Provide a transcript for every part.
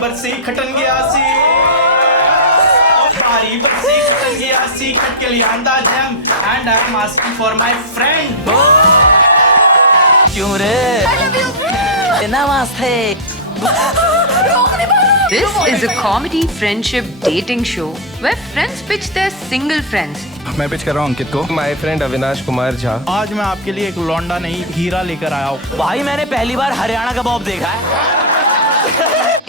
बरसी खटन गया सी बारी बरसी खटन गया सी खट के लिए आंदा jam and I am asking for my friend. क्यों रे? नमस्ते। This is a comedy friendship dating show where friends pitch their single friends. मैं पिच कर रहा हूँ अंकित को। My friend Avinash Kumar Jha. आज मैं आपके लिए एक लौंडा नहीं हीरा लेकर आया हूँ। भाई मैंने पहली बार हरियाणा का बॉब देखा है।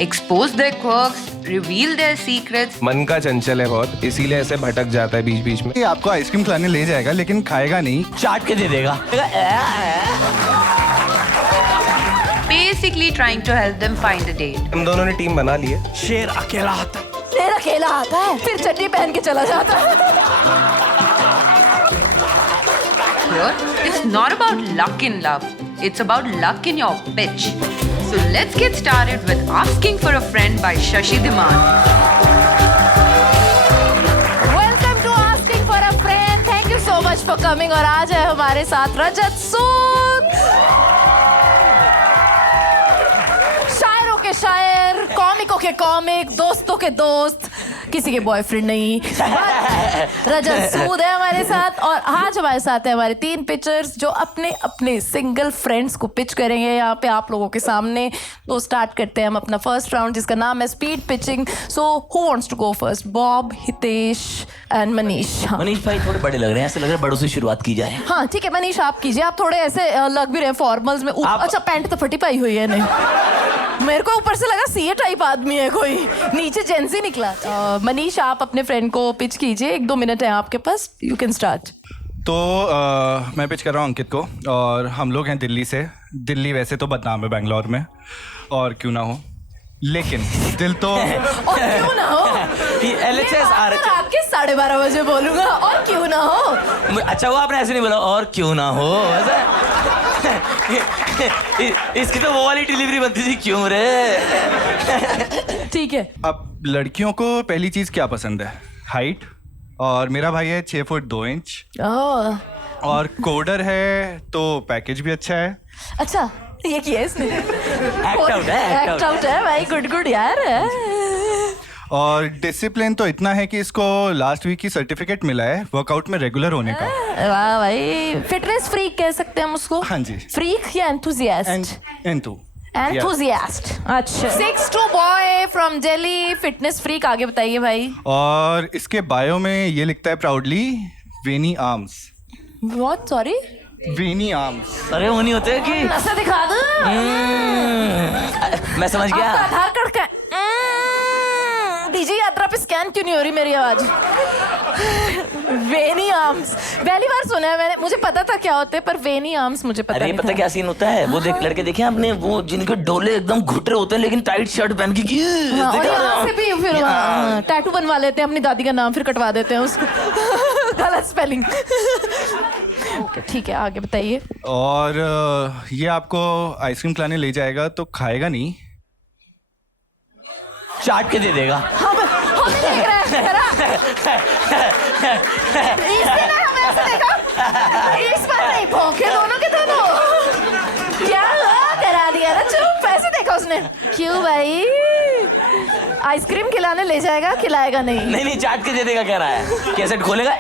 Expose their quirks, reveal their secrets. मन का चंचल है बहुत, इसीलिए ऐसे भटक जाता है बीच बीच में। ये आपको आइसक्रीम खिलाने ले जाएगा लेकिन खाएगा नहीं। चाट के दे देगा। Basically trying to help them find a date. हम दोनों ने टीम बना ली है। शेर अकेला आता है। शेर अकेला आता है फिर चड्डी पहन के चला जाता है। Here, it's not about luck in love. It's about luck in your pitch. So let's get started with Asking for a Friend by Shashi Dhiman. Welcome to asking for a friend. Thank you so much for coming. और आज है हमारे साथ रजत सूद, शायरों के शायर, कॉमिकों के comic, दोस्तों के दोस्त, किसी के बॉयफ्रेंड नहीं। रजत सूद है हमारे साथ। और आज हमारे साथ है हमारे 3 पिचर्स जो अपने अपने सिंगल फ्रेंड्स को पिच करेंगे यहाँ पे आप लोगों के सामने। तो स्टार्ट करते हैं हम अपना फर्स्ट राउंड जिसका नाम है speed pitching. So who wants to go first? Bob, Hitesh and Manish. हाँ। मनीष भाई थोड़े बड़े लग रहे हैं, ऐसे लग रहा है बड़ों से शुरुआत की जाए। हाँ ठीक है मनीष आप कीजिए। आप थोड़े ऐसे लग भी रहे फॉर्मल्स में। अच्छा पैंट तो फटी पाई हुई है। नहीं मेरे को ऊपर से लगा सीए टाइप आदमी है कोई, नीचे जेंसी निकला। मनीष आप अपने फ्रेंड को पिच कीजिए। 1-2 मिनट है आपके पास। You can start. तो मैं पिच कर रहा हूँ अंकित को और हम लोग हैं दिल्ली से। दिल्ली वैसे तो बदनाम है बैंगलोर में और क्यों ना हो, लेकिन दिल तो और क्यों ना हो LHS आ रहे रात के 12:30 बजे बोलूंगा। और क्यों ना हो। अच्छा वो आपने ऐसे नहीं बोला और क्यों ना हो ऐसा। इसकी तो वो वाली डिलीवरी बनती थी क्यों रे। ठीक है। अब लड़कियों को पहली चीज़ क्या पसंद है? हाइट। और मेरा भाई है 6 फुट 2 इंच और कोडर है तो पैकेज भी अच्छा है। अच्छा ये किया इसने। एक्ट आउट है भाई। गुड यार। और डिसिप्लिन तो इतना है कि इसको लास्ट वीक की सर्टिफिकेट मिला है वर्कआउट में रेगुलर होने का। वाह भाई। फिटनेस फ्रीक कह सकते हैं हम उसको। हाँ जी। फ्रीक या एंथुसियास्ट? एंथुसियास्ट। अच्छा। 6'2" boy from Delhi, fitness freak. आगे बताइए भाई। और इसके बायो में ये लिखता है proudly veiny arms. What? Sorry veiny arms. अरे वो नहीं होते कि नसा दिखा दो। मैं समझ गया। आपका आधार कार्ड का डीजे यात्रा पे स्कैन क्यों नहीं हो रही मेरी आवाज? वेनी आर्म्स पहली बार सुना है मैंने। मुझे पता था क्या होते पर वेनी आर्म्स मुझे पता नहीं। अरे पता क्या सीन होता है वो देख लड़के देखे आपने वो जिनके डोले एकदम घुटरे होते हैं लेकिन टाइट शर्ट पहन के हाँ, और यहाँ से भी फिर टैटू बनवा लेते हैं अपनी दादी का नाम फिर कटवा देते हैं उसको। गलत स्पेलिंग। ओके ठीक है आगे बताइए। और ये आपको आइसक्रीम खिलाने ले जाएगा तो खाएगा नहीं, चाट के दे देगा। हम देख रहे हैं। इसने ना हमें ऐसे देखा। इस बार नहीं भौंके दोनों के दोनों। क्या करा दिया ना। चुप। ऐसे देखा उसने। क्यों भाई? आइसक्रीम खिलाने ले जाएगा खिलाएगा नहीं। नहीं चाट के दे देगा कह रहा है। कैसेट खोलेगा।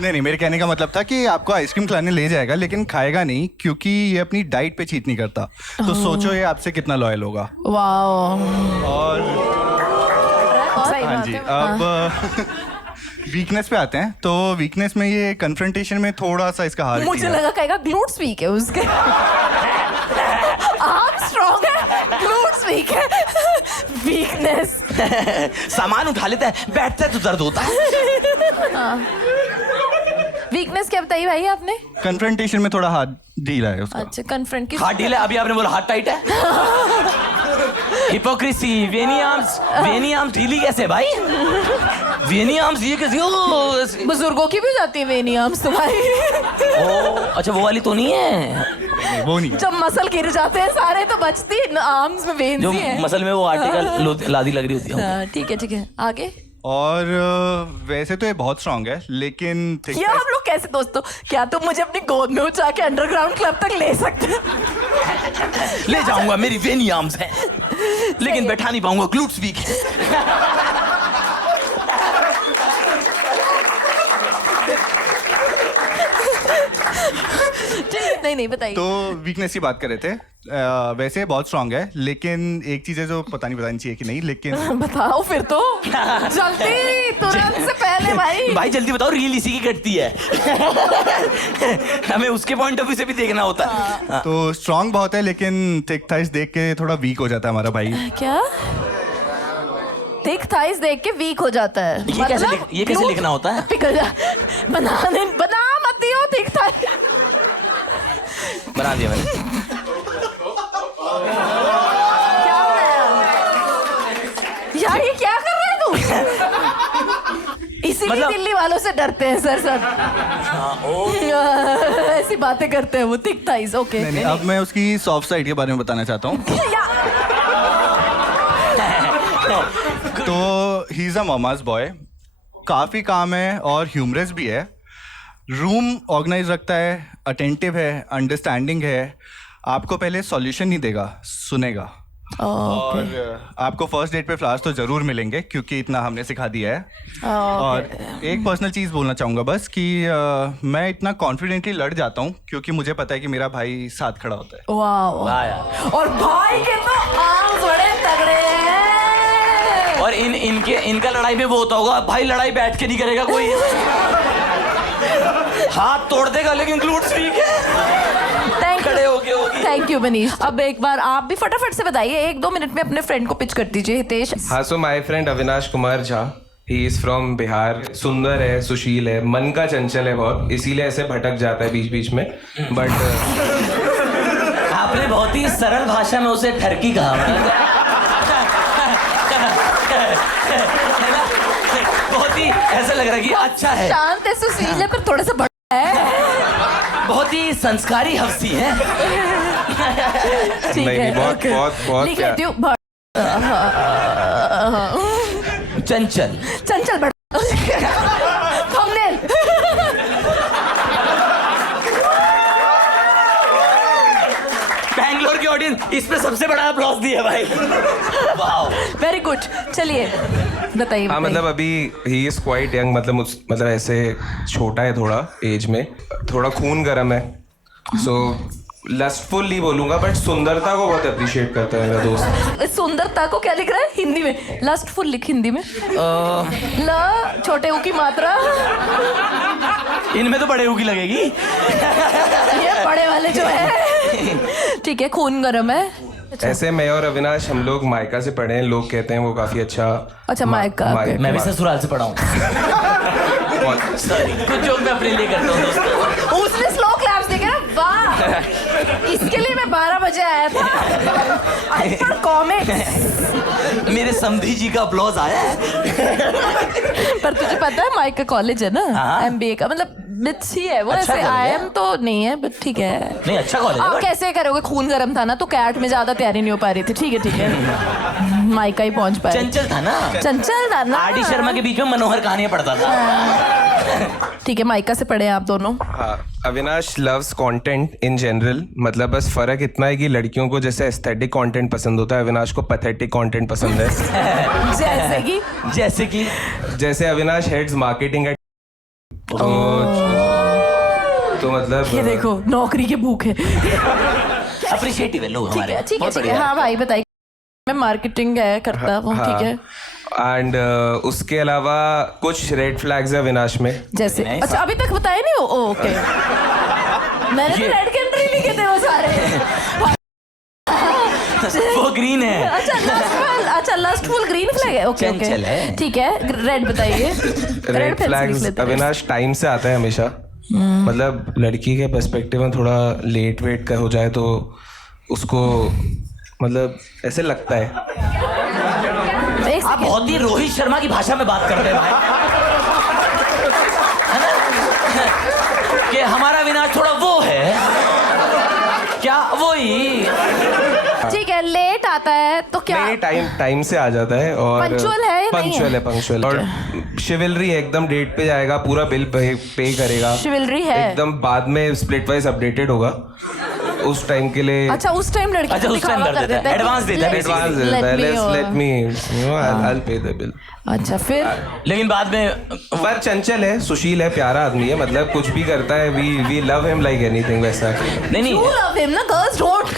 नहीं मेरे कहने का मतलब था कि आपको आइसक्रीम खिलाने ले जाएगा लेकिन खाएगा नहीं क्योंकि ये अपनी डाइट पे चीट नहीं करता। तो सोचो ये आपसे कितना लॉयल होगा। वाओ। और हाँ जी अब वीकनेस पे आते हैं। तो वीकनेस में ये कन्फ्रंटेशन में थोड़ा सा इसका हार्ट। मुझे लगा कहेगा ग्लूट्स वीक है उसके। आर्म स्ट्रांग है, ग्लूट्स वीक है। वीकनेस सामान उठा लेता है, बैठता है तो दर्द होता है। वीकनेस क्या बताई भाई आपने? कन्फ्रंटेशन में थोड़ा हाथ ढीला है उसका। अच्छा कन्फ्रंट की हाथ ढीला। अभी आपने बोला हाथ टाइट है। हिपोक्रेसी। वेनी आर्म्स ढीली कैसे भाई? वेनी आर्म्स ये कैसे? बुजुर्गों की भी हो जाती है वेनी आर्म्स तुम्हारी। ओ अच्छा वो वाली तो नहीं है। वो नहीं। जब मसल गिर जाते हैं सारे तो बचती आर्म्स में वेन्स जो ही हैं। मसल में वो आर्टिकल लादी लग रही होती है। ठीक है आगे। और वैसे तो ये बहुत स्ट्रांग है, लेकिन ये हम लोग कैसे दोस्तों, क्या तुम मुझे अपनी गोद में उठा के अंडरग्राउंड क्लब तक ले सकते हो? ले जाऊंगा, मेरी वेनी आर्म्स हैं, लेकिन बैठा नहीं पाऊंगा, ग्लूट्स वीक है। नहीं बताइए। तो वीकनेस की बात कर रहे थे, वैसे बहुत स्ट्रांग है, लेकिन एक चीज है जो पता नहीं बतानी चाहिए कि नहीं, लेकिन बताओ फिर तो जल्दी, तुरंत से पहले भाई। भाई जल्दी बताओ, रील इसी की कटती है। हमें उसके पॉइंट ऑफ व्यू से भी देखना होता है। तो स्ट्रांग बहुत है, लेकिन थिक थाइस देख के थोड़ा वीक हो जाता है हमारा भाई। क्या थिक थाइस देख के वीक हो जाता है? ये कैसे लिखना होता है? पिघल जा, बना मत दियो थिक थाइस। बना दिया मैंने। क्या बनाया यार, ये क्या कर रहे हैं तुम? इसीलिए मतलब- दिल्ली वालों से डरते हैं सर सब। ऐसी बातें करते हैं वो, थिक थाइस। ओके, नहीं, अब मैं उसकी सॉफ्ट साइड के बारे में बताना चाहता हूँ। तो ही इज अ ममाज बॉय, काफी काम है और ह्यूमरस भी है, रूम ऑर्गेनाइज रखता है, अटेंटिव है, अंडरस्टैंडिंग है, आपको पहले सॉल्यूशन नहीं देगा, सुनेगा। और आपको फर्स्ट डेट पे फ्लावर्स तो जरूर मिलेंगे, क्योंकि इतना हमने सिखा दिया है। और एक पर्सनल चीज़ बोलना चाहूँगा बस कि मैं इतना कॉन्फिडेंटली लड़ जाता हूँ क्योंकि मुझे पता है कि मेरा भाई साथ खड़ा होता है। वाह, और भाई के तो आर्म्स बड़े तगड़े हैं। और इनका लड़ाई में वो होता होगा, भाई लड़ाई बैठ के नहीं करेगा कोई, हाथ तोड़ देगा, लेकिन ग्लूट्स वीक है, खड़े होके होगी। Thank you Manish. अब एक बार आप भी फटाफट से बताइए, 1-2 मिनट में अपने फ्रेंड को पिच कर दीजिए। हितेश। हाँ, so my friend Avinash Kumar Jha, he is from Bihar, सुंदर है, सुशील है, मन का चंचल है बहुत, इसीलिए ऐसे भटक जाता है बीच बीच में, बट आपने बहुत ही सरल भाषा में उसे ठरकी कहा। बहुत ही ऐसा लग रहा है कि अच्छा है, शांत है, सुशील है, पर थोड़ा सा बड़ा है। बहुत ही संस्कारी हफ्सी है। ठीक है, बहुत okay. बहुत बहुत लिख प्यार। लेती हूँ। चंचल चंचल बड़ा। thumbnail। बैंगलोर की ऑडियंस इस पे सबसे बड़ा अप्लॉज दिया भाई। Wow, very good. चलिए बताइए। हाँ, मतलब अभी ही इज क्वाइट यंग, मतलब ऐसे छोटा है थोड़ा एज में, थोड़ा खून गर्म है, सो लस्टफुल नहीं बोलूंगा, बट सुंदरता को बहुत अप्रिशिएट करता है मेरा दोस्त। सुंदरता को क्या लिख रहा है हिंदी में? लस्टफुल लिख हिंदी में। ल छोटे ऊ की मात्रा, इनमें तो बड़े की लगेगी। ये बड़े वाले जो है। ठीक है, खून गरम है। ऐसे मैं और अविनाश हम लोग मायका से पढ़े हैं, लोग कहते हैं वो काफी अच्छा मायका, मैं भी ससुराल से पढ़ा हूँ। सॉरी, कुछ जोक मैं अपने लिए करता हूँ दोस्तों। उसने स्लो क्लैप्स देखे ना, वाह, इसके लिए मैं 12 बजे आया था। कॉमिक्स। मेरे समधी जी का अपलॉज आया है। पर तुझे पता है माइका कॉलेज है ना, MBA का, मतलब मिथ्स ही है वो, अच्छा ऐसे कॉलेज है? IM तो नहीं है, बट ठीक है। नहीं, अच्छा कॉलेज है आप but- कैसे करोगे, खून गरम था ना, तो कैट में ज्यादा तैयारी नहीं हो पा रही थी। ठीक है, माइका ही पहुंच पाए। चंचल था ना, चंचल था ना। आर.डी. शर्मा के बीच में मनोहर कहानियां पढ़ता था। ठीक है, माइका से पढ़े आप दोनों। हाँ, Avinash loves content in general, मतलब बस फर्क इतना है कि लड़कियों को जैसे एस्थेटिक कंटेंट पसंद होता है, अविनाश को पैथेटिक कंटेंट पसंद है। जैसे अविनाश हेड्स मार्केटिंग एट, तो मतलब ये देखो, नौकरी के भूख है। अप्रिशिएटिव है लोग हमारे। ठीक है। हाँ भाई बताइए। मैं मार्केटिंग करता हूँ। ठीक है। एंड उसके अलावा कुछ रेड फ्लैग्स है अविनाश में, जैसे अच्छा अभी तक बताए नहीं हो? ओके, मैंने तो रेड के अंदर ही लिखे थे वो सारे। वो ग्रीन है। अच्छा लस्टफुल ग्रीन फ्लैग है। ओके चंचल है। ठीक है, रेड बताइए। रेड फ्लैग्स अविनाश टाइम से आता है हमेशा, मतलब लड़की के पर्सपेक्टिव में थोड़ा लेट वेट का हो जाए तो उसको मतलब ऐसे लगता है। आप बहुत ही रोहित शर्मा की भाषा में बात करते हैं भाई, है ना? कि हमारा विनाश थोड़ा वो है क्या, वही। ठीक है, लेट आता है तो क्या नहीं टाइम से आ जाता है और Punctual है या नहीं है? पंक्चुअल और शिवलरी एकदम डेट पे जाएगा, पूरा बिल पे करेगा, शिवलरी है एकदम बाद में स्प्लिट वाइज अपडेटेड होगा उस टाइम के लिए। अच्छा उस टाइम लड़की अच्छा, उस time कर देता है, advance देता है, एडवांस देता है, let me I'll pay the bill। अच्छा फिर लेकिन बाद में पर चंचल है, सुशील है, प्यारा आदमी है, मतलब कुछ भी करता है, we love him like anything वैसा। नहीं You love him ना, girls don't।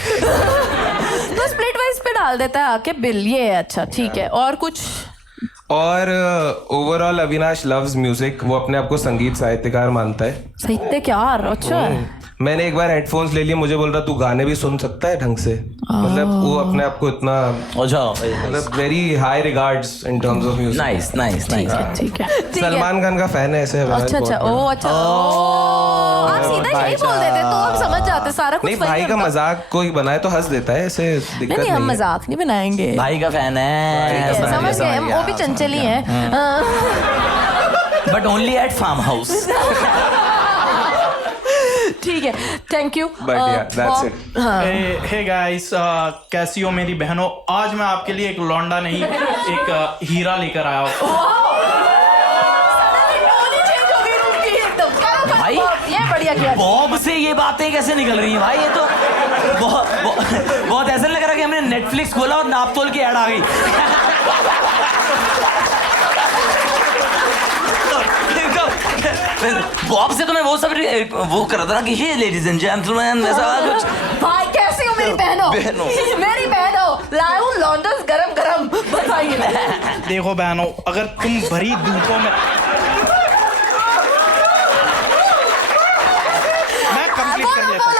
तो स्प्लिट वाइज पे डाल देता है आके बिल, ये है। अच्छा ठीक है, और कुछ? और ओवरऑल अविनाश लव्स म्यूजिक, वो अपने आप को संगीत साहित्यकार मानता है। साहित्यकार, अच्छा। मैंने एक बार हेडफोन्स ले लिए, मुझे बोल रहा तू गाने भी सुन सकता है ढंग से, मतलब वो अपने आप को इतना अच्छा, मतलब very high regards in terms of music. Nice nice nice. ठीक है सलमान खान का फैन है ऐसे। अच्छा अच्छा, ओ अच्छा, आप सीधा यही बोल देते तो हम समझ जाते सारा कुछ। नहीं, भाई का मजाक कोई बनाए तो हंस देता है, ऐसे दिक्कत नहीं, हम नहीं है। मजाक नहीं बनाएंगे, भाई का फैन है, समझ गए हम, वो भी चंचल ही है। But only at farm house. ठीक है, thank you. But yeah, that's it. Hey guys, कैसी हो मेरी बहनों? आज मैं आपके लिए एक लौंडा नहीं, एक हीरा लेकर आया हूँ। भाई ये बढ़िया किया। बॉब से ये बातें कैसे निकल रही हैं भाई? ये तो बहुत ऐसा लग रहा है कि हमने नेटफ्लिक्स खोला और नापतोल की ऐड आ गई। बॉब से तो मैं वो सब वो कर रहा था कि हे लेडीज एंड जेंटलमैन वैसा कुछ। भाई कैसी हो मेरी बहनों? मेरी बहनों, लाया हूँ लॉन्डन गरम गरम, बताइए। देखो बहनों, अगर तुम भरी धूपों में, मैं कंप्लीट कर लेता हूँ।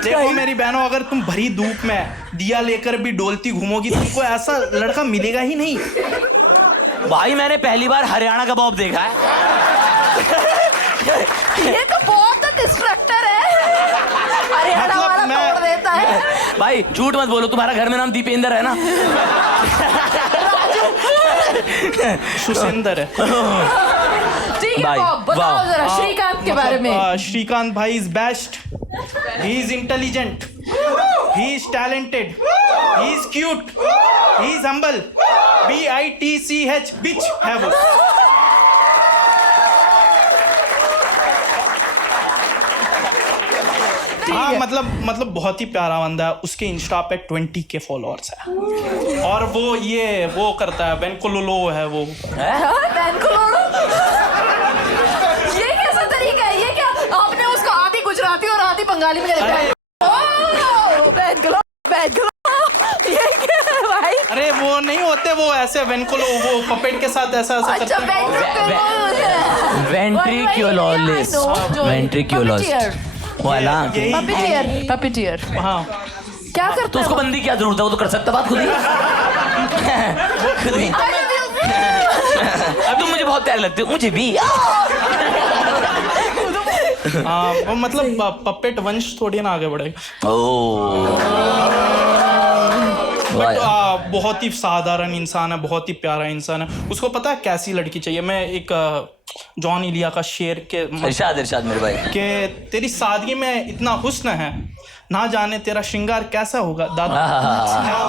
देखो मेरी बहनों, अगर तुम भरी धूप में दिया लेकर भी डोलती घूमोगी, तुमको ऐसा लड़का मिलेगा ही नहीं। भाई मैंने पहली बार हरियाणा का बॉब देखा है। ये तो बहुत डिस्ट्रक्टर है, हरियाणा मतलब वाला तोड़ देता है। भाई झूठ मत बोलो, तुम्हारा घर में नाम दीपेंद्र है ना? सुसेंदर है। ठीक है भाई, बॉब, बताओ वाह। जरा श्रीकांत के बारे में। श्रीकांत भाई is best, he is intelligent, he is talented, he is cute, he is humble, BITCH बिच है वो। हाँ मतलब बहुत ही प्यारा बंदा है। उसके इंस्टा पे 20K फॉलोअर्स है और वो करता है, बेनकोलोलो है वो। ये कैसा तरीका है? ये क्या आपने उसको आधी गुजराती और आधी बंगाली में लिखा है? ये क्या है भाई? अरे वो नहीं होते, वो ऐसे वेनकोलो, वो पपेट के साथ ऐसा अच्छा, करते हैं। वेंट्रिक्यूलोलिस, वेंट्रिक्यूलोलिस वाला। पपिटियर। हाँ, क्या करता तो उसको बंदी क्या जरूरत है? वो तो कर सकता बात खुद ही। खुद ही। तुम मुझे बहुत प्यार लगते हो, मुझे भी। वो मतलब पपेट वंश थोड़ी ना आगे बढ़ेगा। बट बहुत ही साधारण इंसान है, बहुत ही प्यारा इंसान है। उसको पता है कैसी लड़की चाहिए? मैं एक जॉन इलिया का शेर के इरशाद मेरे भाई कि तेरी सादगी में इतना हुस्न है, ना जाने तेरा श्रृंगार कैसा होगा दादा।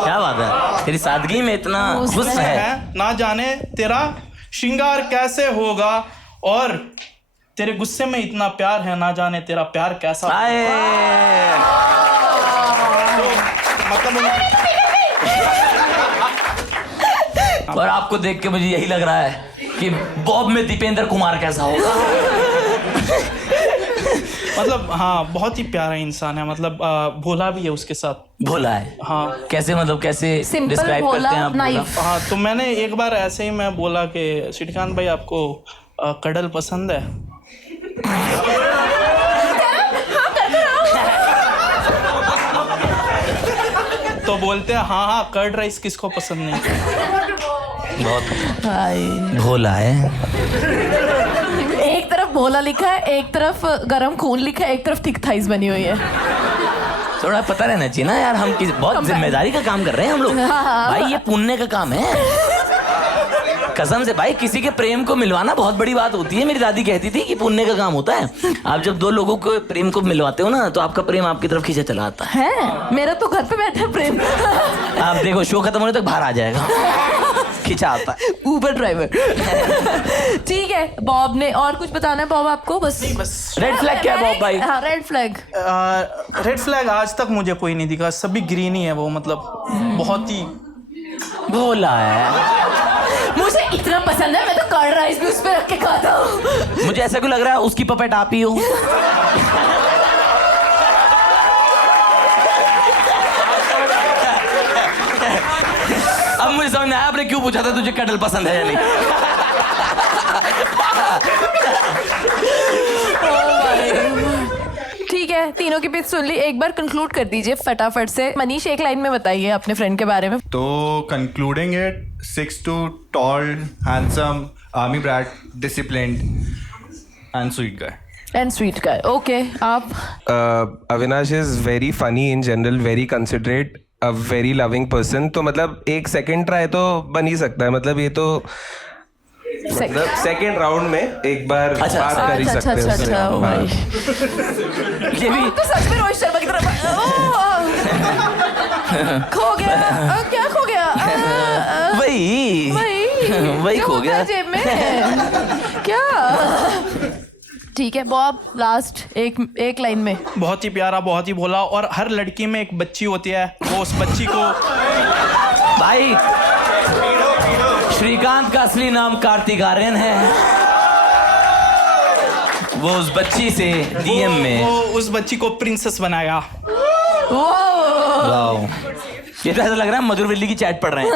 क्या बात है, तेरी सादगी में इतना हुस्न है, ना जाने तेरा श्रृंगार कैसे होगा, और तेरे गुस्से में इतना प्यार है, ना जाने तेरा प्यार कैसा होगा। मतलब और आपको देख के मुझे यही लग रहा है कि बॉब में दीपेंद्र कुमार कैसा होगा। मतलब हाँ, बहुत ही प्यारा इंसान है। मतलब भोला भी है उसके साथ। भोला है? हाँ। कैसे, मतलब कैसे डिस्क्राइब करते हैं आप भोला? हाँ, तो मैंने एक बार ऐसे ही मैं बोला कि श्रीकांत भाई आपको कडल पसंद है? तो बोलते हैं हाँ, कर्ड राइस किसको पसंद नहीं। बहुत भोला है। एक तरफ भोला लिखा है, एक तरफ गरम खून लिखा है, एक तरफ थिक थाइज बनी हुई है। थोड़ा पता रहना चाहिए ना यार, हम बहुत जिम्मेदारी का काम कर रहे हैं हम लोग। भाई ये पुण्य का काम है। कसम से भाई, किसी के प्रेम को मिलवाना बहुत बड़ी बात होती है। मेरी दादी कहती थी कि पुण्य का काम होता है। आप जब दो लोगों को प्रेम को मिलवाते हो ना, तो आपका प्रेम आपकी तरफ खींचा चला आता है। मेरा तो घर पे बैठा है प्रेम। आप देखो, शो खत्म होने तक बाहर आ जाएगा, खींचा आता है। Uber driver. ठीक है, बॉब ने और कुछ बताना है बॉब आपको? बस रेड फ्लैग क्या है बॉब भाई? हाँ, रेड फ्लैग। रेड फ्लैग आज तक मुझे कोई नहीं दिखा, सभी ग्रीन ही है वो, मतलब बहुत ही भोला है। मुझे इतना पसंद है, मैं तो कर्ड राइस भी उस पे रख के खाता हूँ। मुझे ऐसा क्यों लग रहा है उसकी पपेट आप ही हो? अब मुझे समझ में आया आपने क्यों पूछा था तुझे कटल पसंद है या नहीं। ठीक है, तीनों की पिच सुन ली, एक बार कंक्लूड कर दीजिए फटाफट से। मनीष, एक लाइन में बताइए अपने फ्रेंड के बारे में। तो concluding it, 6'2", tall, handsome, army brat, disciplined and sweet guy. And sweet guy. Okay, आप? Avinash is very funny in general, very considerate, a very loving person. तो मतलब एक सेकंड ट्राई तो बन ही सकता है, मतलब ये तो मतलब सेकंड राउंड में एक बार बात कर ही सकते हैं उससे। अच्छा, भाई ये भी तो सच में रोहित शर्मा की तरफ खो गया। क्या खो गया? वही जो खो होता गया है जेब में। क्या? ठीक है बॉब, लास्ट एक लाइन में। बहुत ही प्यारा, बहुत ही भोला, और हर लड़की में एक बच्ची होती है, वो उस बच्ची को भाई, श्रीकांत का असली नाम कार्तिक आर्यन है। वो उस बच्ची से डीएम में वो उस बच्ची को प्रिंसेस बनाया। वाओ, ये तो ऐसा लग रहा है मधुर विल्ली की चैट पढ़ रहे हैं।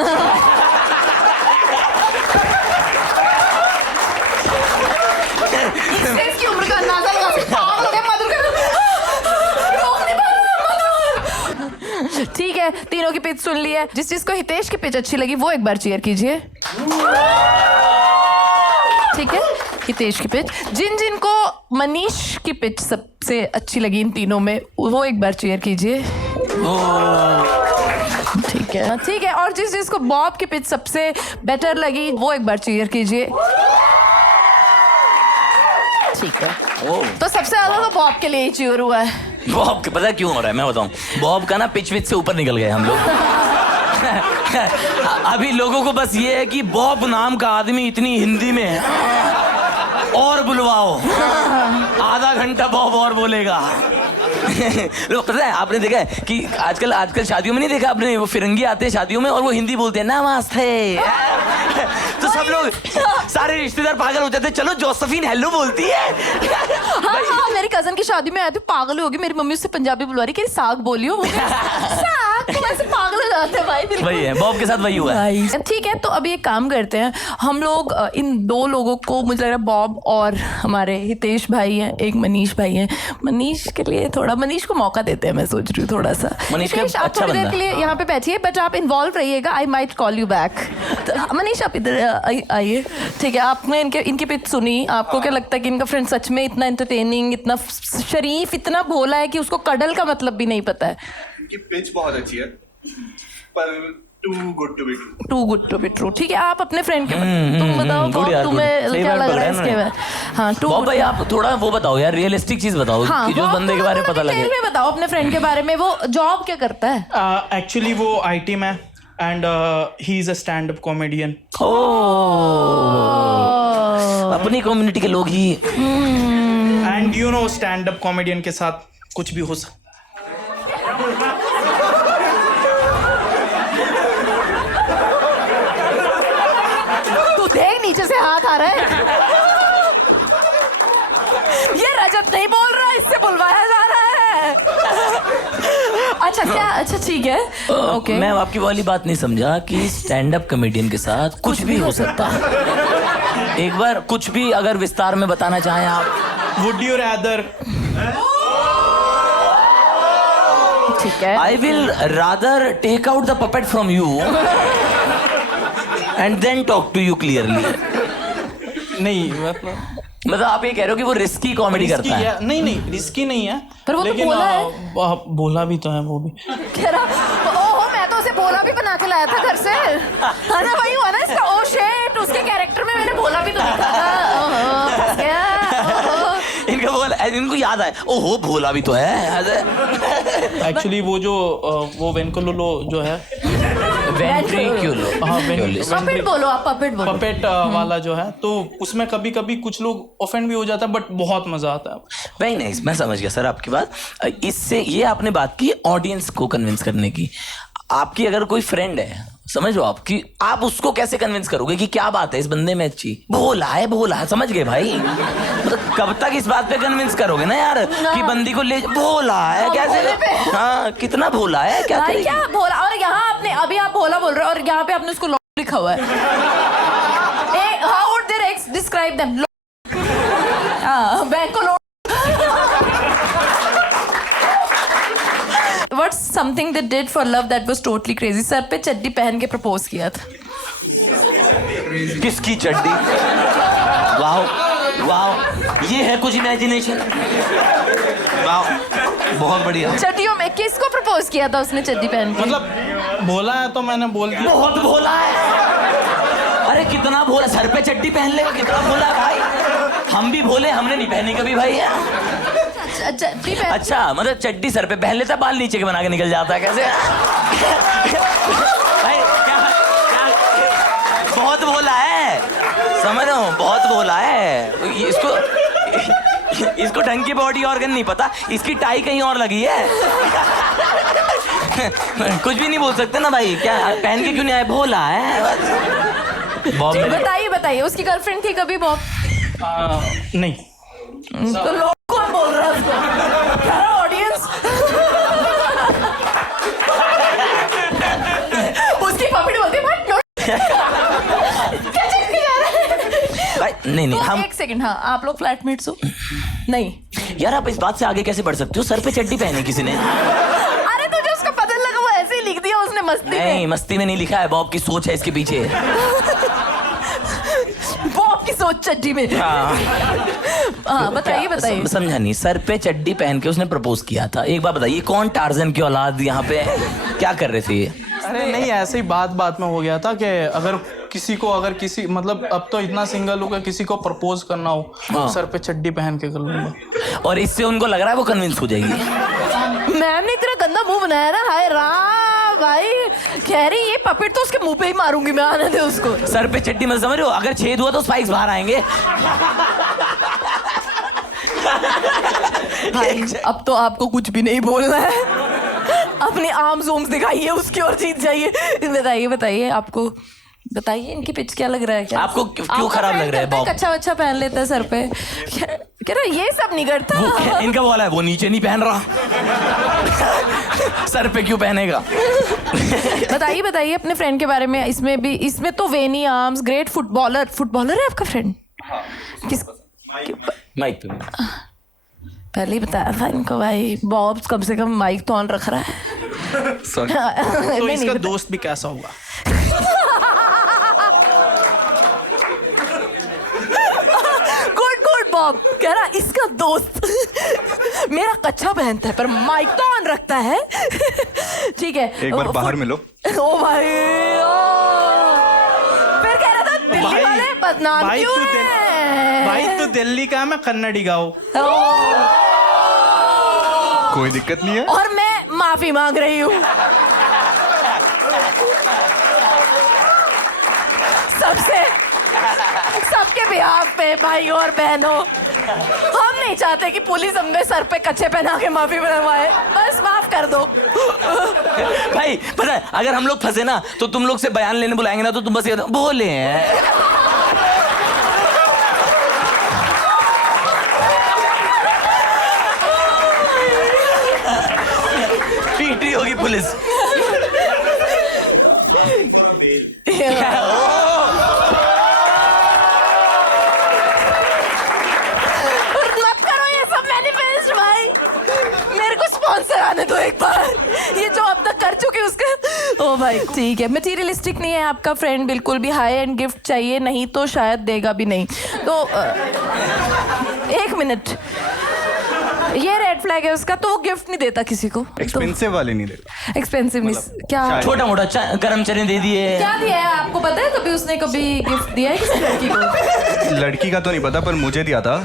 इसकी उम्र का अंदाजा लगा सकते हैं। पागल हो गए, मधुर का रोक नहीं पा रहा। ठीक है, तीनों की पिच सुन ली है। जिस जिसको हितेश की पिच अच्छी लगी वो एक बार चीयर कीजिए। ठीक है, हितेश की पिच। जिन जिन को मनीष की पिच सबसे अच्छी लगी इन तीनों में, वो एक बार चीयर कीजिए। ठीक है, और जिस जिसको बॉब की पिच सबसे बेटर लगी वो एक बार चीयर कीजिए। ठीक है, तो सबसे ज्यादा तो बॉब के लिए ही चीयर हुआ है। बॉब के पता क्यों हो रहा है, मैं बताऊं। बॉब का ना पिच विच से ऊपर निकल गए हम लोग। अभी लोगों को बस ये है कि बॉब नाम का आदमी इतनी हिंदी में है, और बुलवाओ, आधा घंटा बॉब और बोलेगा। लोग पता है, आपने देखा है कि आजकल शादियों में नहीं देखा आपने, वो फिरंगी आते हैं शादियों में और वो हिंदी बोलते हैं नमस्ते। तो सब लोग, सारे रिश्तेदार पागल हो जाते हैं, चलो जोसेफिन हेलो बोलती है। हाँ, मेरी कजन की शादी में आए थे, पागल हो गई। मेरी मम्मी उससे पंजाबी बुलवा रही, कह साग बोलियो। साग, तो ऐसे पागल हो जाते हैं भाई। वही है, बॉब के साथ वही हुआ है। ठीक है, तो अभी एक काम करते हैं हम लोग। इन दो लोगों को, मुझे लग रहा है बॉब और हमारे हितेश भाई हैं, एक मनीष भाई हैं। मनीष के लिए थोड़ा, मनीष को मौका देते हैं, मैं सोच रही हूँ थोड़ा सा। मनीष हितेश, आप अच्छा थोड़ी देर बंदा। के लिए यहाँ पे बैठिए, बट आप इन्वॉल्व रहिएगा। I might call you back. Manish, आप इधर आइए। ठीक है, आपने इनकी पिच सुनी, आपको क्या लगता है कि इनका फ्रेंड सच में इतना एंटरटेनिंग, इतना शरीफ, इतना भोला है कि उसको कडल का मतलब भी नहीं पता है? इनकी पिच बहुत अच्छी है, पर too good to be true. Too good to be true. ठीक है, आप अपने फ्रेंड के तुम बताओ good यार, तुम्हें good. सही क्या बात लग पकड़ा रहा है है इसके उन्होंने। बाद? हाँ, टू बॉब भाई, आप थोड़ा वो बताओ यार, रियलिस्टिक चीज बताओ कि जो बंदे के बारे में पता लगे। में बताओ अपने फ्रेंड के बारे में। वो जॉब क्या करता है? एक्चुअली वो IT में, and he is a stand up comedian. अपनी कम्युनिटी के लोग ही। And you know, stand up comedian के साथ कुछ भी हो सकता। तू देख, नीचे से हाथ आ रहा है। ये रजत नहीं बोल रहा, इससे बुलवाया जा रहा है। अच्छा, क्या? अच्छा, ठीक है, ओके। मैं आपकी वाली बात नहीं समझा कि स्टैंड अप कॉमेडियन के साथ कुछ भी हो सकता है। एक बार कुछ भी अगर विस्तार में बताना चाहें आप। Would you rather? ठीक है, I will rather take out the puppet from you and then talk to you clearly. नहीं, मतलब आप ये कह रहे हो कि वो रिस्की कॉमेडी करता है? नहीं, रिस्की नहीं है, पर वो तो लेकिन बोला है। बोला भी तो है वो भी। कह रहा, ओहो, मैं तो उसे बोला भी बना के लाया था घर से। है ना, वही हुआ ना इसका। ओ शिट, उसके कैरेक्टर में मैंने बोला भी तो देखा था। ओहो, फंस गया। ओहो। इनका बोला, इनको याद आया, ओहो भोला भी तो है। एक्चुअली वो जो वो वेंकोलोलो जो है वेंट्रिक्युलो, हाँ पपेट बोलो आप, पपेट बोलो। पपेट वाला जो है, तो उसमें कभी कभी कुछ लोग ऑफेंड भी हो जाता है, बट बहुत मजा आता है। वेरी नाइस, मैं समझ गया सर आपकी बात। इससे ये आपने बात की ऑडियंस को कन्विंस करने की। आपकी अगर कोई फ्रेंड है, समझो आप कि आप उसको कैसे कन्विंस करोगे कि क्या बात है इस बंदे में अच्छी, भोला है, समझ गए भाई? मतलब कब तक इस बात पे कन्विंस करोगे ना यार कि बंदी को ले, भोला है कैसे, हाँ कितना भोला है, क्या भाई क्या भोला। और यहाँ आपने अभी आप भोला बोल रहे हो और यहाँ पे आपने उसको लिखा हुआ है। How would their ex describe them? Bank को What's something they did for love that was totally crazy? Sir पे चड्डी पहन के प्रपोज किया था। किसकी चड्डी? वाह वाह, ये है कुछ इमेजिनेशन। वाह, बहुत बढ़िया। चड्डियों में किसको प्रपोज किया था उसने चड्डी पहन के? मतलब भोला है तो मैंने बोल दिया। बहुत भोला है। अरे कितना भोला, सर पे चड्डी पहन लेगा, कितना भोला है भाई। हम भी भोले, हमने नहीं पहनी कभी भाई। चड्डी पहन, अच्छा मतलब चड्डी सर पे पहन लेता, बाल नीचे के बना के निकल जाता है कैसे? भाई क्या बहुत भोला है, समझ रहा हूँ, बहुत भोला है। इसको ढंग की बॉडी ऑर्गन नहीं पता, इसकी टाई कहीं और लगी है। कुछ भी नहीं बोल सकते ना भाई, क्या पहन के क्यों नहीं आए, भोला है। बताइए उसकी गर्लफ्रेंड थी कभी बॉब? नहीं। तो लोग कौन बोल रहा है उसको? ऑडियंस। उसकी पपड़ी बोलती है भाई नहीं तो हम एक सेकंड, हाँ आप लोग फ्लैटमेट्स हो? नहीं यार, आप इस बात से आगे कैसे बढ़ सकते हो? सर पे चड्डी पहनी किसी ने? अरे तुझे उसका पता लगा, वो ऐसे ही लिख दिया उसने मस्ती में। नहीं, मस्ती में नहीं लिखा है, बॉब की सोच है इसके पीछे। बॉब की सोच चड्डी में। हाँ बताइए। समझा नहीं, सर पे चड्डी पहन के उसने प्रपोज किया था। एक बात बताइए, कौन टार्जन की औलाद यहाँ पे क्या कर रहे थे ये? अरे नहीं, ऐसे ही बात में हो गया था कि अगर किसी मतलब अब तो इतना सिंगल होगा, किसी को प्रपोज करना हो तो सर पे चड्डी पहन के कर लूंगा। और इससे उनको लग रहा है वो कन्विंस हो जाएगी। मैम ने इतना गंदा मुंह बनाया ना, हाय राम भाई, कह रही ये पपेट तो उसके मुंह पे ही मारूंगी मैं, आने दे उसको। सर पे चड्डी मत समझ रहे हो, अगर छेद हुआ तो स्पाइक्स बाहर आएंगे। भाई अब तो आपको कुछ भी नहीं बोलना है, अपनी आर्म्स ओम्स दिखाइए उसकी और जीत जाइए। बताइए आपको, बताइए इनकी पिच क्या लग रहा है? क्या आपको क्यों खराब लग रहा है? बॉब कच्चा वच्चा पहन लेता है सर पे, कह रहा ये सब नहीं करता। इनका बोला है वो नीचे नहीं पहन रहा। सर पे क्यों पहनेगा? बताइए अपने फ्रेंड के बारे में। इसमें तो वेनी आर्म्स, ग्रेट फुटबॉलर है आपका फ्रेंड? किस माइक पे पहले ही बताया था इनको भाई, बॉब कम से कम माइक तो ऑन रख रहा है। सॉरी। तो इसका दोस्त भी कैसा होगा? गुड बॉब कह रहा इसका दोस्त मेरा कच्चा पहनता है पर माइक तो ऑन रखता है। ठीक है, एक बार बाहर मिलो। ओ भाई, फिर कह रहा था दिल्ली वाले बदनाम क्यों हैं? भाई तू दिल्ली का, मैं कन्नड़ी गाँव। कोई दिक्कत नहीं है। और मैं माफी मांग रही हूँ सबके बिहाफ पे भाई और बहनों। हम नहीं चाहते कि पुलिस हमें सर पे कच्चे पहना के माफी मंगवाए, बस माफ कर दो। भाई पता है, अगर हम लोग फंसे ना तो तुम लोग से बयान लेने बुलाएंगे ना तो तुम बस ये बोले हैं। पीटी होगी पुलिस। स्पॉन्सर आने दो एक बार, ये जो अब तक कर चुके उसका। ओ भाई ठीक है, मटेरियलिस्टिक नहीं है आपका फ्रेंड बिल्कुल भी, हाई एंड गिफ्ट चाहिए, नहीं तो शायद देगा भी नहीं। तो एक मिनट, ये रेड रेड फ्लैग है उसका, तो वो गिफ्ट नहीं देता किसी को। एक्सपेंसिव वाले नहीं देता। एक्सपेंसिव नहीं, क्या छोटा मोटा गरम चने दे दिए। क्या दिया है आपको पता है? कभी उसने कभी गिफ्ट दिया है किसी लड़की को? लड़की का तो नहीं पता, पर मुझे दिया था।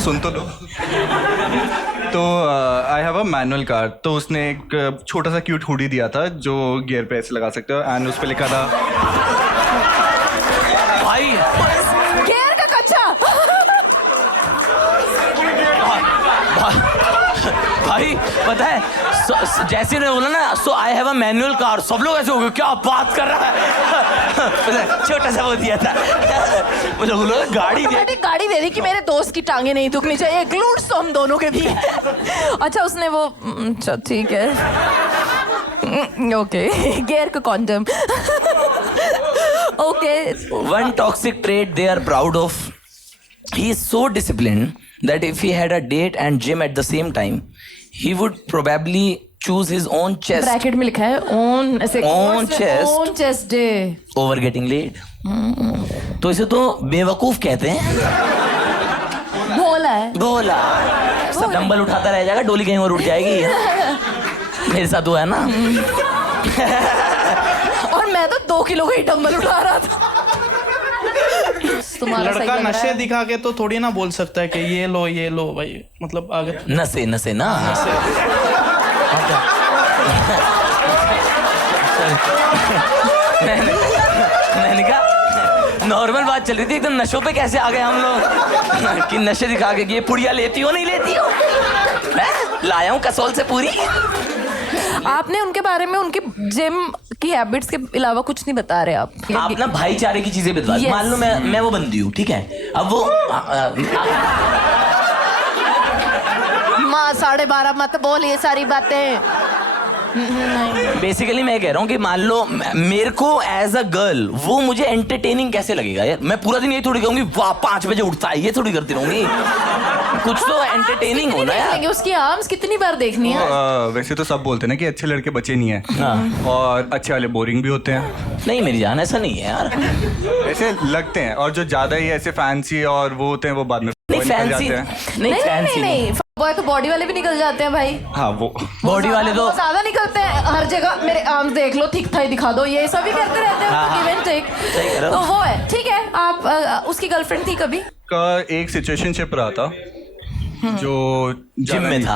सुन तो लो। तो आई हैव अ मैनुअल कार, तो उसने एक छोटा सा क्यूट हुडी दिया था जो गियर पे ऐसे लगा सकते हो, एंड उस पे लिखा था भाई घेर का कच्चा। भाई पता है जैसे उन्होंने बोला ना, so I have a manual car, सब लोग ऐसे हो गए, क्या बात कर रहा है। छोटा सा वो दिया था, वो लोग गाड़ी दे, गाड़ी दे दी कि मेरे दोस्त की टांगे नहीं दुखनी चाहिए, ग्लूट्स तो हम दोनों के भी। अच्छा उसने वो, अच्छा ठीक है, ओके, गेयर का condom. Okay. One toxic trait they are proud of. He is so disciplined that if he had a date and gym at the same time, he would probably choose his own chest bracket में लिखा है own, ऐसे On chest. Own chest day. over getting laid. तो इसे तो बेवकूफ कहते हैं। बोला है। बोला सब डंबल उठाता रह जाएगा, डोली कहीं और उठ जाएगी। मेरे साथ हुआ है ना। और मैं तो 2 किलो का ही डंबल उठा रहा था। तुम्हारा सही लड़का लग रहा नशे है। दिखा के तो थोड़ी ना बोल सकता है कि ये लो भाई, मतलब आगे नशे नशे ना। मैंने कहा नॉर्मल बात चल रही थी, एकदम नशों पे कैसे आ गए हम लोग कि नशे दिखा के कि ये पुड़िया लेती हो नहीं लेती हो। मैं लाया हूँ कसौल से पूरी। आपने उनके बारे में उनकी जिम की हैबिट्स के अलावा कुछ नहीं बता रहे आप। आप ना भाईचारे की चीजें बता। Yes. मान लो मैं वो बंदी हूँ, ठीक है, अब वो माँ 12:30 मत बोल ये सारी बातें। बेसिकली मैं कह रहा हूँ कि मान लो मेरे को एज अ गर्ल वो मुझे एंटरटेनिंग कैसे लगेगा यार। मैं पूरा दिन ये थोड़ी कहूंगी वाह 5 बजे उठता है, ये थोड़ी करती रहूंगी। कुछ तो एंटरटेनिंग होना यार। उसकी आर्म्स कितनी बार देखनी है? वैसे तो सब बोलते हैं ना कि अच्छे लड़के बचे नहीं हैं, और अच्छे वाले बोरिंग भी होते हैं। नहीं मेरी जान ऐसा नहीं है यार। ऐसे लगते हैं, और जो ज्यादा ही ऐसे फैंसी और वो होते हैं वो बाद में नहीं निकल फैंसी जाते हैं। नहीं फैंसी नहीं। बॉय तो बॉडी वाले भी निकल जाते हैं भाई। हाँ वो बॉडी वाले तो वो ज्यादा निकलते हैं हर जगह। मेरे आर्म्स देख लो, थिक थाई दिखा दो, ये सभी करते रहते हैं। हाँ, गिव एंड टेक। सही कह रहे हो। तो वो है, ठीक है। आप उसकी गर्लफ्रेंड थी कभी? का एक सिचुएशनशिप रहा था जो जिम में था।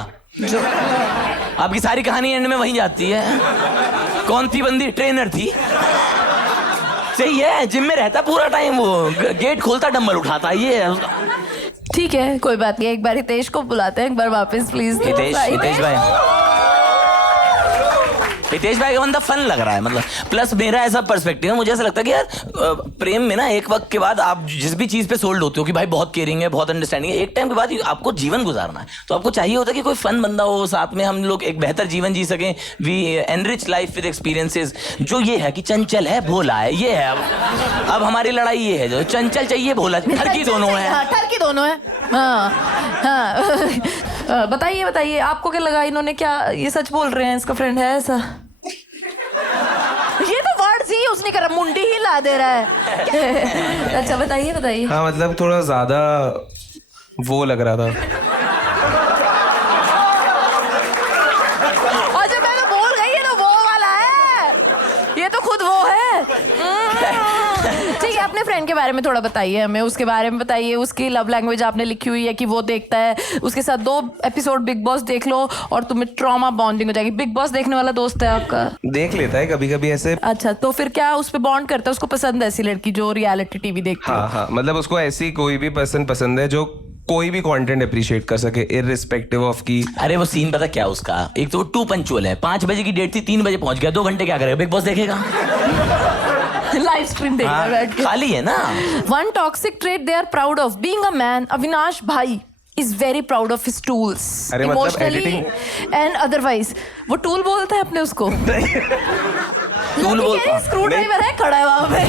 आपकी सारी कहानी एंड में वहीं जाती है। कौन थी बंदी? ट्रेनर थी। सही है, जिम में रहता पूरा टाइम, वो गेट खोलता डंबल उठाता, ये है उसका। ठीक है, कोई बात नहीं। एक बार हितेश को बुलाते हैं, एक बार वापस प्लीज। हितेश भाई का बंदा फन लग रहा है, मतलब प्लस मेरा ऐसा पर्सपेक्टिव है, मुझे ऐसा लगता है कि यार प्रेम में ना एक वक्त के बाद आप जिस भी चीज पे सोल्ड होते हो कि भाई बहुत केयरिंग है, बहुत अंडरस्टैंडिंग है, एक टाइम के बाद आपको जीवन गुजारना है, तो आपको चाहिए होता है कि कोई फन बंदा हो साथ में, हम लोग एक बेहतर जीवन जी सकें। We enrich life with experiences. जो ये है कि चंचल है, भोला है, ये है। अब हमारी लड़ाई ये है, जो चंचल चाहिए, भोला, हर की दोनों है। ठरकी दोनों है। हाँ हाँ। बताइए बताइए, आपको क्या लगा? इन्होंने क्या ये सच बोल रहे हैं? इसका फ्रेंड है ऐसा? ये तो वर्ड्स ही यूज नहीं कर रहा, मुंडी ही ला दे रहा है। अच्छा बताइए बताइए। हाँ मतलब थोड़ा ज्यादा वो लग रहा था। अच्छा मैं तो बोल गई, ये तो वो वाला है, ये तो खुद वो है। ठीक है, अपने फ्रेंड के बारे में थोड़ा बताइए हमें, उसके बारे में बताइए। उसकी लव लैंग्वेज आपने लिखी हुई है कि वो देखता है, उसके साथ 2 एपिसोड बिग बॉस देख लो और तुम्हें ट्रॉमा बॉन्डिंग हो जाएगी। बिग बॉस देखने वाला दोस्त है आपका? देख लेता है कभी कभी ऐसे। अच्छा, तो फिर क्या उस पे बॉन्ड करता है? उसको पसंद है ऐसी लड़की जो रियलिटी टीवी देखती है? हाँ हाँ, मतलब उसको ऐसी कोई भी पर्सन पसंद है जो कोई भी कंटेंट अप्रिशिएट कर सके इररिस्पेक्टिव ऑफ की। अरे वो सीन पता क्या उसका, एक तो 2 पंचुअल है, 5 बजे की डेट थी, 3 बजे पहुंच गया, 2 घंटे क्या करेगा? बिग बॉस देखेगा, लाइव स्ट्रीम देखेगा बैठ के। खाली है ना। One toxic trait they are proud of being a man. Avinash भाई is very proud of his tools. अरे मतलब Emotionally editing- and otherwise. वो टूल बोलता है अपने उसको? टूल बोलता स्क्रू ड्राइवर है, खड़ा है वहां पे।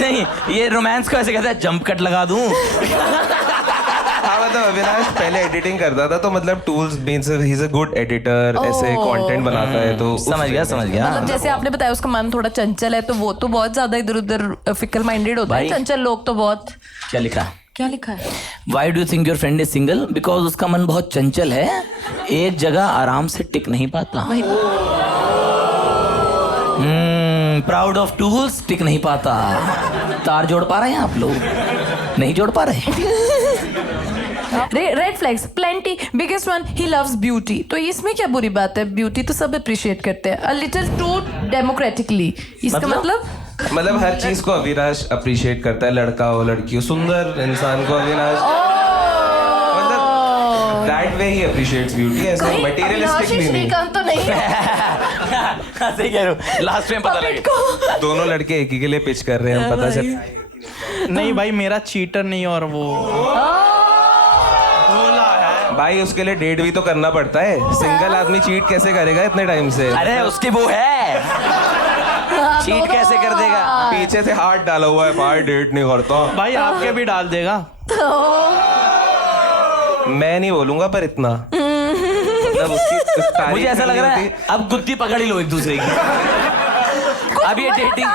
नहीं, ये रोमांस को ऐसे कहता है, जंप कट लगा दूं। हाँ मतलब अविनाश पहले एडिटिंग करता था, तो मतलब tools means he is a good editor, ऐसे कंटेंट बनाता है, तो समझ गया मतलब जैसे आपने बताया उसका मन थोड़ा चंचल है, तो वो तो बहुत ज्यादा इधर उधर फिकल माइंडेड होता है। भाई। चंचल लोग तो बहुत। क्या लिखा? क्या लिखा है? Why do think your friend is single? Because उसका मन बहुत चंचल है, एक जगह आराम से टिक नहीं पाता। प्राउड ऑफ टूल्स, टिक नहीं पाता। तार जोड़ पा रहे हैं आप लोग? नहीं जोड़ पा रहे। Red flags plenty. Biggest one, he loves beauty. तो इसमें क्या बुरी बात है? ब्यूटी तो सब अप्रिशिएट करते हैं। अ लिटिल टू डेमोक्रेटिकली, इसका मतलब हर चीज को अविनाश अप्रिशिएट करता है, लड़का हो लड़की हो, सुंदर इंसान को अविनाश मतलब that way he appreciates beauty, ऐसे मटेरियलिस्टिक भी नहीं। श्रीकांत तो नहीं है। सही कह रहे हो, लास्ट में पता लगे दोनों लड़के एक ही के लिए पिच कर रहे हैं, पता चल। नहीं भाई, मेरा चीटर नहीं और वो भोला है भाई, उसके लिए डेट भी तो करना पड़ता है। सिंगल आदमी चीट कैसे करेगा इतने टाइम से? अरे उसकी वो है, चीट कैसे कर देगा? पीछे से हाथ डाला हुआ है, भाई डेट नहीं करता। भाई, आपके भी डाल देगा। मैं नहीं बोलूंगा पर इतना मतलब उसकी तारीफ मुझे ऐसा लग रहा करनी है अब गुत्ती पकड़ ही लो एक दूसरे की। अब ये डेटिंग,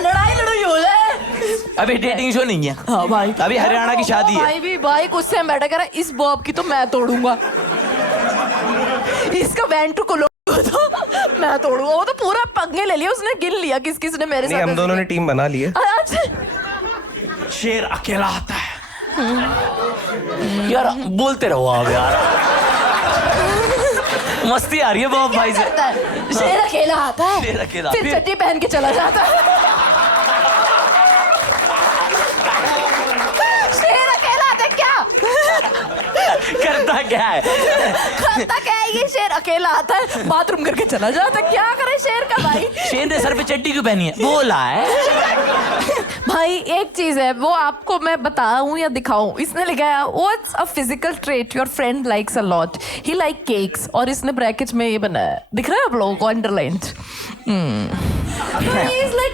लड़ाई लड़ाई हो जाए। अभी डेटिंग शो नहीं है। हाँ भाई, अभी हरियाणा की शादी है। भाई भी भाई कुछ से बैठा कर इस बॉब की तो मैं तोड़ूंगा, इसका वेंट्र को तो मैं तोड़ूंगा। वो तो पूरा पंगे ले लिया उसने, गिन लिया किस किस ने मेरे नहीं, साथ। हम दोनों ने टीम बना ली है। अच्छा, शेर अकेला आता है। यार बोलते रहो आप यार, मस्ती आ रही है बॉब भाई से। शेर अकेला आता है, शेर अकेला, फिर चड्डी पहन के चला जाता है। शेर अकेला आता है क्या? करता क्या है? करता क्या है ये? शेर अकेला आता है, बाथरूम करके चला जाता है। क्या करे शेर का भाई? शेर ने सर पे चड्डी क्यों पहनी है? बोला है भाई एक चीज है, वो आपको मैं बताऊं या दिखाऊं? इसने लिखा है what's a physical trait your friend likes a lot, he like cakes, और इसने ब्रैकेट्स में ये बनाया है, दिख रहा है आप लोगों को underlined? He is like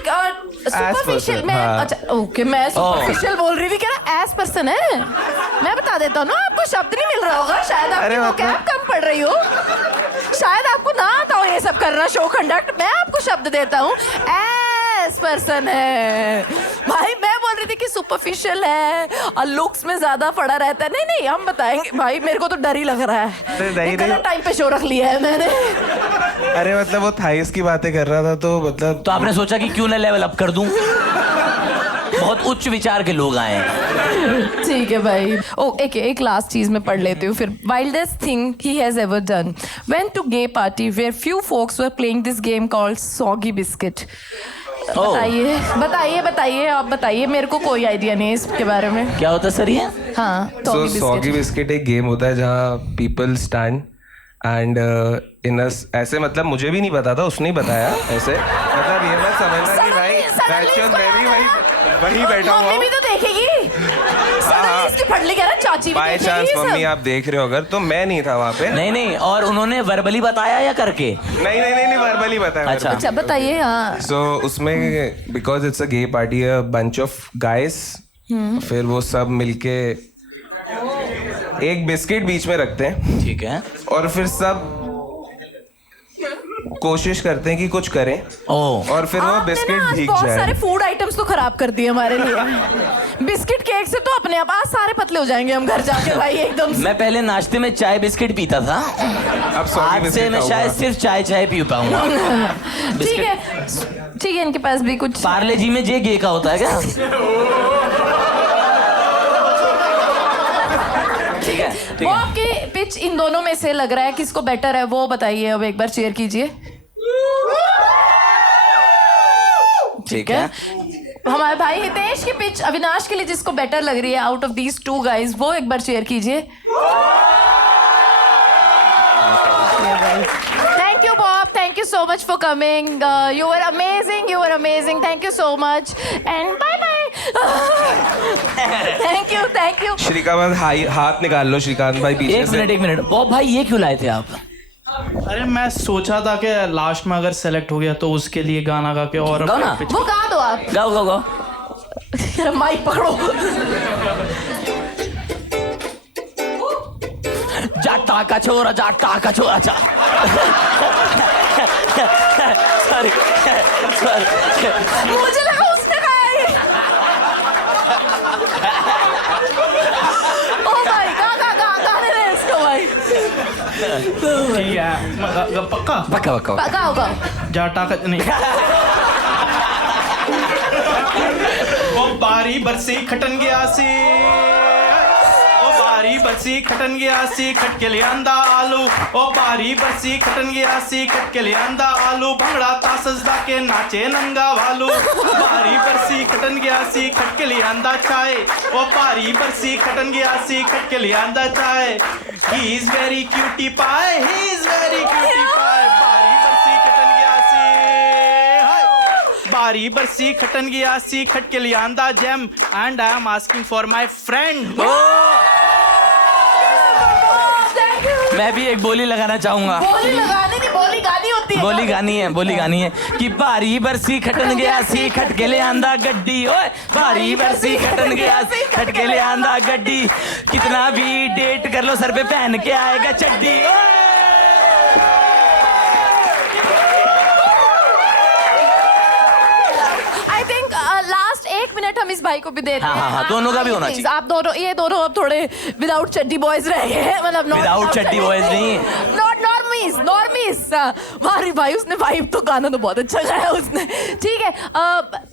superficial. मैं हाँ। अच्छा ओके, मैं सुपरफिशियल बोल रही थी, कह रहा एस पर्सन है। मैं बता देता हूँ ना, आपको शब्द नहीं मिल रहा होगा शायद, आपकी vocab कम पढ़ रही हो, शायद आपको ना आता हो ये सब करना, शो कंडक्ट। मैं आपको शब्द देता हूँ, एस पर्सन है। भाई मैं बोल रही थी कि सुपरफिशियल है और लुक्स में ज्यादा पड़ा रहता है। नहीं नहीं, हम बताएंगे भाई, मेरे को तो डर ही लग रहा है। नहीं, गलत टाइम पे शो रख लिया है मैंने। अरे मतलब वो थाइस की बातें कर रहा था, तो मतलब तो आपने सोचा कि क्यों ना लेवल अप कर दूं? बहुत उच्च विचार के लोग आए हैं। ठीक है भाई। ओ एक लास्ट चीज मैं पढ़ लेती हूँ फिर। Wildest thing he has ever done, went to gay party where few folks were playing this game called soggy biscuit. बताइए बताइए बताइए, आप बताइए, मेरे को कोई आइडिया नहीं है इसके बारे में। क्या होता सर ये? हाँ, सॉगी बिस्किट एक गेम होता है जहाँ पीपल स्टैंड एंड इन ऐसे, मतलब मुझे भी नहीं पता था, उसने ही बताया ऐसे। मतलब ये मत समझना कि भाई मैं भी वही बैठा हुआ मम्मी हूँ। भी तो देखेगी। सडनली इसकी फटली कह रहा, चाची भी बाय देखेगी चांस ये सब। मम्मी आप देख रहे हो अगर, तो मैं नहीं था वहाँ पे। नहीं नहीं, और उन्होंने वर्बली बताया या करके? नहीं वर्बली बताया। अच्छा। अच्छा बताइए। हाँ, सो उसमें because it's a gay party, a bunch of guys, फिर वो सब मिलके एक बिस्किट बीच में रखते हैं, ठीक है। और फिर सब कोशिश करते हैं कि कुछ करें, ओह, और फिर वो आपने बिस्किट ना आज भीग बहुत जाए। सारे फूड आइटम्स तो खराब कर दिए हमारे लिए। बिस्किट केक से तो अपने आप आज सारे पतले हो जाएंगे हम घर जाके भाई एकदम से। मैं पहले नाश्ते में चाय बिस्किट पीता था, अब सॉगी आज से बिस्किट मैं शायद सिर्फ चाय पी पाऊंगा। ठीक है ठीक है, इनके पास भी कुछ पार्ले जी में जे गे का होता है क्या? ठीक है, ठीक वो है। आपकी पिच इन दोनों में से लग रहा है किसको बेटर है, वो बताइए। अब एक बार शेयर कीजिए। ठीक है। हमारे भाई हितेश की पिच अविनाश के लिए जिसको बेटर लग रही है out of these two guys, वो एक बार शेयर कीजिए। Thank you, Bob. Thank you so much for coming. You were amazing. You were amazing. Thank you so much. And bye bye. Thank you. Thank you. Shrikant हाथ निकाल लो, श्रीकांत भाई पीछे से। एक minute Bob भाई, ये क्यों लाए थे आप? अरे मैं सोचा था कि लास्ट में अगर सेलेक्ट हो गया तो उसके लिए गाना गा के और गाओ ना। वो गा दो आप। गाओ गाओ गाओ। माइक पकड़ो। जाटा का छोरा जा। सॉरी मुझे लगा उसने गाया ये। ठीक है पक्का पक्का पक्का पक्का होगा। जाटा का नहीं वो बारी बरसी खटन गया सी ओ बारी बरसी खटन गया सी खट के ले आंदा आलू ओ बारी बरसी खटन गया सी खट के ले आंदा आलू भंगड़ा ता सजदा के नाचे नंगा भालू बारी बरसी खटन गया सी खट के ले आंदा चाय ओ बारी बरसी खटन गया सी खट के ले आंदा चाय ही इज वेरी क्यूटी पाए ही इज वेरी क्यूटी पाए बारी बरसी खटन गया सी हाय बारी बरसी खटन गया सी खट के ले आंदा jam and I am asking for my friend मैं भी एक बोली लगाना चाहूंगा। बोली लगानी नहीं, बोली गानी होती है। बोली गानी है कि भारी बरसी खटन गया सी खट के ले आंदा गड्डी ओए भारी बरसी खटन गया सी खट के ले आंदा गड्डी कितना भी डेट कर लो सर पे पहन के आएगा चड्डी ओए आई थिंक लास्ट 1 मिनट हम इस भाई को भी देते हैं। हाँ, दोनों का भी होना चाहिए। आप दोनों ये दोनों अब थोड़े विदाउट चड्डी बॉयज रह गए हैं, मतलब Without चड्डी boys नहीं। Not normies. मारी भाई उसने वाइब तो गाना तो बहुत अच्छा गाया उसने। ठीक है,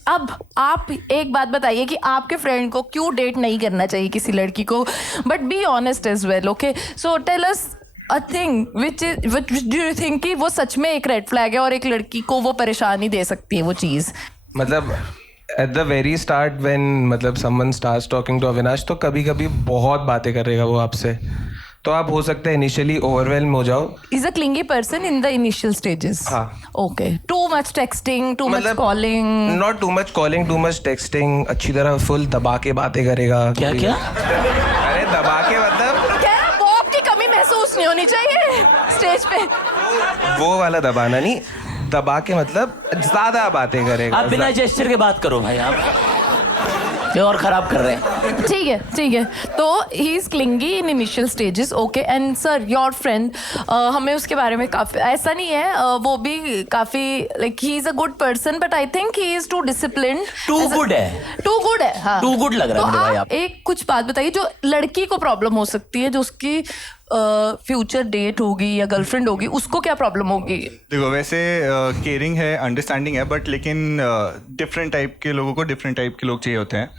अब आप एक बात बताइए कि आपके फ्रेंड को क्यों डेट नहीं करना चाहिए किसी लड़की को, but be honest as well. Okay, so tell us a thing which do you think कि वो सच में एक रेड फ्लैग है और एक लड़की को वो परेशानी दे सकती है वो चीज़? मतलब at the very start when मतलब someone starts talking to Avinash तो कभी कभी बहुत बातें करेगा वो आपसे, तो आप हो सकता है इनिशियली ओवरवेल्म हो जाओ। Is a clingy person in the initial stages. हाँ। Okay. Too much texting, too much calling. Not too much calling, too much texting, अच्छी तरह फुल दबा के बातें करेगा। क्या अरे दबा के मतलब कह रहा बॉब की कमी महसूस नहीं होनी चाहिए स्टेज पे। वो वाला दबाना नहीं, दबा के मतलब ज्यादा बातें करेगा। आप बिना जेस्चर के बात करो भाई, आप ये और खराब कर रहे हैं। ठीक है, तो he is clingy in initial stages. Okay, and sir your friend, हमें उसके बारे में काफी ऐसा नहीं है, वो भी काफी लाइक ही is a good person, but I think he is too disciplined. Too good है, हाँ। टू गुड लग रहा है तो मुझे भाई। आप एक कुछ बात बताइए जो लड़की को प्रॉब्लम हो सकती है, जो उसकी फ्यूचर डेट होगी या गर्लफ्रेंड होगी, उसको क्या प्रॉब्लम होगी? देखो वैसे केयरिंग है, अंडरस्टैंडिंग है, बट लेकिन डिफरेंट टाइप के लोगों को डिफरेंट टाइप के लोग चाहिए होते हैं।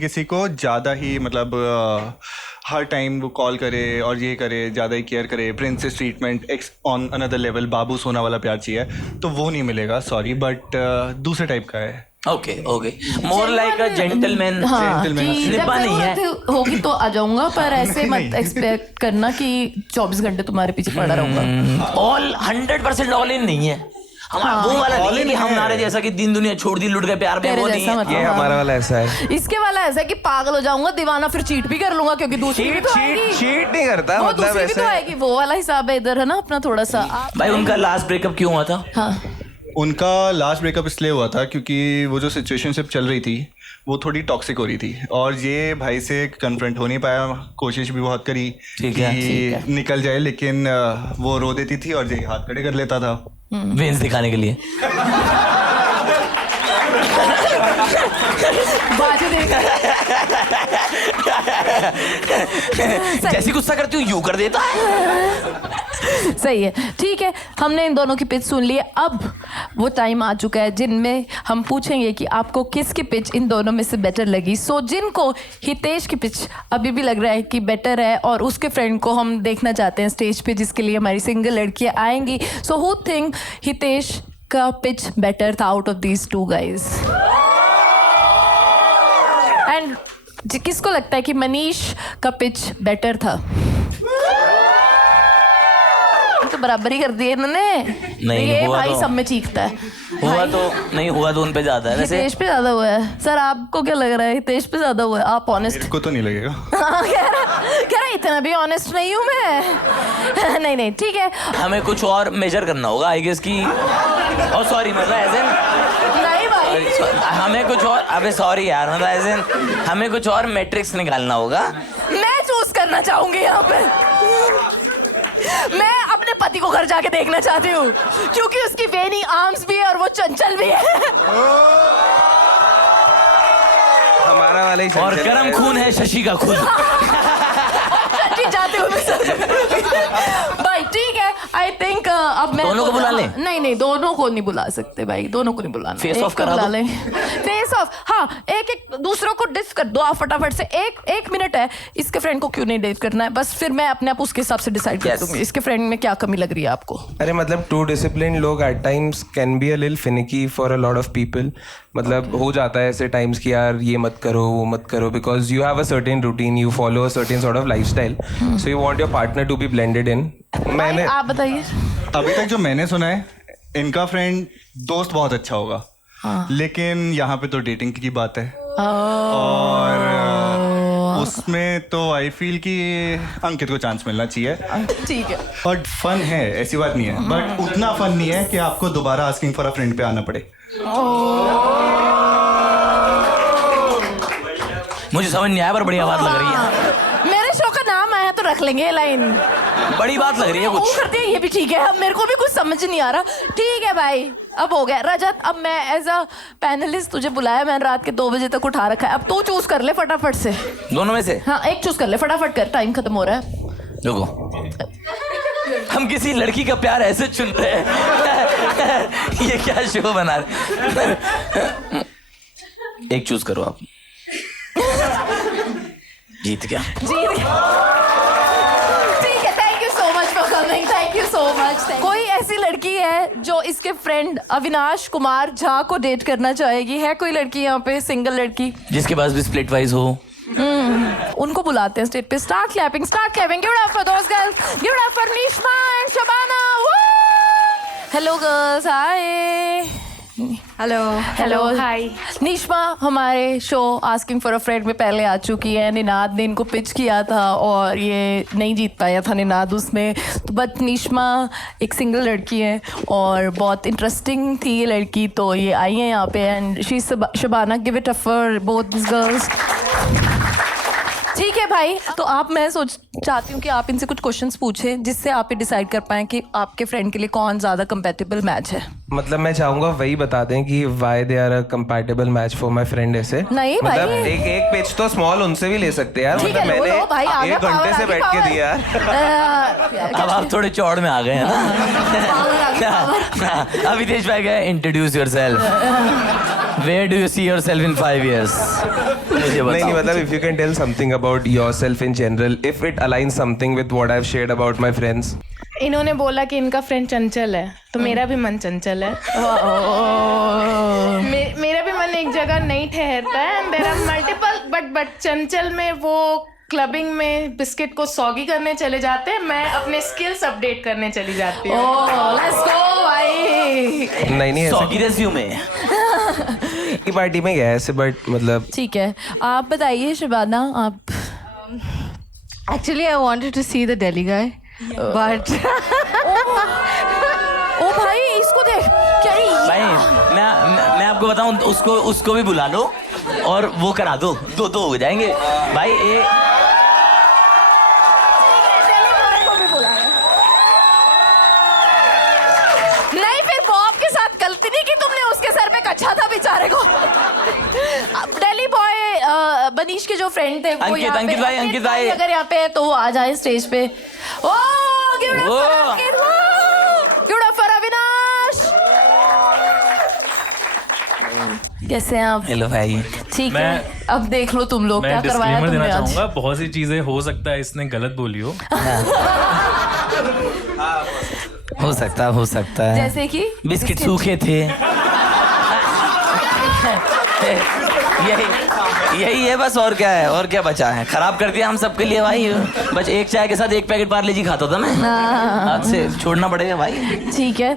किसी को ज़्यादा ही मतलब हर टाइम वो कॉल करे और ये करे, ज़्यादा ही केयर करे, princess treatment, on another level बाबू सोना वाला प्यार चाहिए, तो वो नहीं मिलेगा, सॉरी, बट दूसरे टाइप का है। Okay more like a gentleman. हाँ, Gentleman. कि जब निब्बा नहीं है। जरूरत होगी तो आ जाऊंगा, पर ऐसे मत एक्सपेक्ट करना कि 24 घंटे तुम्हारे पीछे पड़ा रहूंगा। ऑल 100% ऑल इन नहीं है हमारा। वो वाला नहीं है कि हमारे जैसा कि दिन दुनिया छोड़ दी लुट गए प्यार में, वो नहीं है। ये हमारा वाला ऐसा है। इसके वाला ऐसा है कि पागल हो जाऊंगा दीवाना, फिर चीट भी कर लूंगा क्योंकि दूसरी भी तो आएगी। चीट नहीं करता, वो मतलब दूसरी भी तो ऐसे आएगी, वो वाला हिसाब है इधर, है ना अपना थोड़ा सा। भाई उनका लास्ट ब्रेकअप क्यों हुआ था? हाँ, उनका लास्ट ब्रेकअप इसलिए हुआ था क्योंकि वो जो सिचुएशनशिप चल रही थी वो थोड़ी टॉक्सिक हो रही थी और ये भाई से कन्फ्रंट हो नहीं पाया, कोशिश भी बहुत करी ठीक है। कि निकल जाए, लेकिन वो रो देती थी और ये हाथ खड़े कर लेता था वेंस दिखाने के लिए। बाजू देख। जैसी गुस्सा करती हूँ यूं कर देता है। सही है, ठीक है, हमने इन दोनों की पिच सुन ली है। अब वो टाइम आ चुका है जिनमें हम पूछेंगे कि आपको किसकी पिच इन दोनों में से बेटर लगी। सो जिनको हितेश की पिच अभी भी लग रहा है कि बेटर है और उसके फ्रेंड को हम देखना चाहते हैं स्टेज पे, जिसके लिए हमारी सिंगल लड़कियां आएंगी। सो हु थिंक हितेश का पिच बेटर था out of these two guys? And किसको लगता है कि मनीष का पिच बेटर था? तो बराबर ही कर दिए इन्होंने। नहीं, ये हुआ भाई तो- सब में चीखता है। हुआ तो नहीं, हुआ तो उन पे ज्यादा है वैसे। हितेश पे ज्यादा हुआ है। सर आपको क्या लग रहा है? हितेश पे ज्यादा हुआ है? आप ऑनेस्ट मेरे को तो नहीं लगेगा। कह रहा इतना भी ऑनेस्ट नहीं हूँ मैं। नहीं ठीक है, हमें कुछ और मेजर करना होगा आई गेस की। और सॉरी मतलब ऐसे नहीं भाई, हमें कुछ और, अबे सॉरी यार, मतलब ऐसे हमें कुछ और मैट्रिक्स निकालना होगा। मैं चूज करना चाहूंगी यहाँ पे। मैं अपने पति को घर जाके देखना चाहती हूँ क्योंकि उसकी वेनी आर्म्स भी है और वो चंचल भी है। हमारा वाला ही और चंचल गर्म है। खून है शशि का खुद। जाते भाई ठीक है, आई थिंक अब मैं दोनों को बुला लें? नहीं, दोनों को नहीं बुला सकते भाई, दोनों को नहीं बुलाना। Face एक off को करा बुला दो। लें। फेस ऑफ, हाँ, एक दूसरों को डिस कर दो आप फटाफट से। एक मिनट है, इसके फ्रेंड को क्यों नहीं डेट करना है, बस फिर मैं अपने आप उसके हिसाब से डिसाइड कर Yes. दूंगी इसके फ्रेंड में क्या कमी लग रही है आपको। अरे मतलब टू डिसिप्लिन लोग at times can be a little finicky for a lot of people. मतलब हो जाता है ऐसे टाइम्स कि यार ये मत करो वो मत करो, because you have a certain routine, you follow a certain sort of lifestyle, so you want your partner to be blended in. मैंने आप बताइए। अभी तक जो मैंने सुना है, इनका फ्रेंड दोस्त बहुत अच्छा होगा, लेकिन यहाँ पे तो डेटिंग की बात है और उसमें तो आई फील कि अंकित को चांस मिलना चाहिए। ठीक है, बट फन है, ऐसी बात नहीं है, बट उतना फन नहीं है कि आपको दोबारा आस्किंग फॉर अ फ्रेंड पे आना पड़े। मुझे समझ नहीं आया पर बढ़िया बात लग रही है। मेरे शो का नाम आया तो रख लेंगे लाइन। बड़ी बात लग रही है वो कुछ। करते हैं, ये भी ठीक है। अब मेरे को भी कुछ समझ नहीं आ रहा। ठीक है भाई, अब हो गया। रजत, अब मैं एज अ पैनलिस्ट तुझे बुलाया, मैंने रात के 2 बजे तक उठा रखा है। अब तू चूज कर ले फटाफट से। दोनों में से हाँ, एक चूज कर ले, फटाफट कर, टाइम खत्म हो रहा है। देखो, हम किसी लड़की का प्यार ऐसे चुनते हैं। ये क्या शो बना रहे। एक चूज करो आप। जीत गया। ठीक है, thank you so much for coming, thank you so much. कोई ऐसी लड़की है जो इसके फ्रेंड अविनाश कुमार झा को डेट करना चाहेगी? है कोई लड़की यहाँ पे, सिंगल लड़की जिसके पास भी स्प्लिट वाइज हो? उनको बुलाते हैं स्टेज पे। Start clapping, start clapping. Give it up for those girls, give it up for Nishma and Shabana. Hello girls, hi. Hello hi. Nishma हमारे show asking for a friend में पहले आ चुकी है। निनाद ने इनको पिच किया था और ये नहीं जीत पाया था निनाद उसमें, तो बट निश्मा एक सिंगल लड़की है और बहुत इंटरेस्टिंग थी ये लड़की, तो ये आई है यहाँ पे and she Shabana. Give it up for both this girls. ठीक है भाई, तो मैं चाहती हूँ कि आप इनसे कुछ क्वेश्चंस पूछें जिससे आप ये डिसाइड कर पाएं कि आपके फ्रेंड के लिए कौन ज़्यादा कंपेटेबल मैच है। मतलब मैं चाहूंगा वही बता दें कि why they are a compatible match for my friend. ऐसे नहीं भाई, मतलब एक पिच तो स्मॉल उनसे भी ले सकते हैं यार। ठीक है, मतलब लो भाई, मैंने 1 घंटे से बैठ के दिया यार। अब आप थोड़े चौड़ में आ गए हैं ना। अभितेश भाई गए, introduce yourself. Where do you see yourself in 5 years? नहीं मतलब if you can tell something about yourself in general, if it aligns something with what I have shared about my friends. इन्होंने बोला कि इनका फ्रेंड चंचल है, तो मेरा भी मन चंचल है। मेरा भी मन एक जगह नहीं ठहरता है and there are multiple, but Chanchal में वो क्लबिंग में बिस्किट को सॉगी करने चले जाते हैं, मैं अपने स्किल्स अपडेट करने चली जाती हूँ। लेट्स गो भाई। नहीं सॉगी रेज्यूमे की पार्टी में गया ऐसे, बट मतलब ठीक है, आप बताइए शबाना। आप Actually, I wanted to see the Delhi guy, but ओ भाई, इसको देख क्या ये? भाई मैं आपको बताऊं, उसको भी बुला लो और वो करा दो, दो हो जाएंगे भाई। नहीं, फिर बॉब के साथ गलती नहीं की तुमने, उसके सर पे कच्छा था बेचारे को। दिल्ली बॉय बनीश के जो फ्रेंड थे वो अंकित भाई अगर यहाँ पे है तो वो आ जाए स्टेज पे। Oh give it up for Ankit, give it up for Avinash. कैसे हैं आप? हेलो भाई। ठीक है, अब देख लो तुम लोग क्या करवाया तुमने देना आज। चाहूंगा, बहुत सी चीजें हो सकता है इसने गलत बोली हो। हो सकता है जैसे कि बिस्किट सूखे थे। यही है बस, और क्या है, और क्या बचा है? खराब कर दिया हम सबके लिए भाई। बस एक चाय के साथ 1 पैकेट पार्ले जी खाता था मैं। आज से छोड़ना पड़ेगा भाई। ठीक है।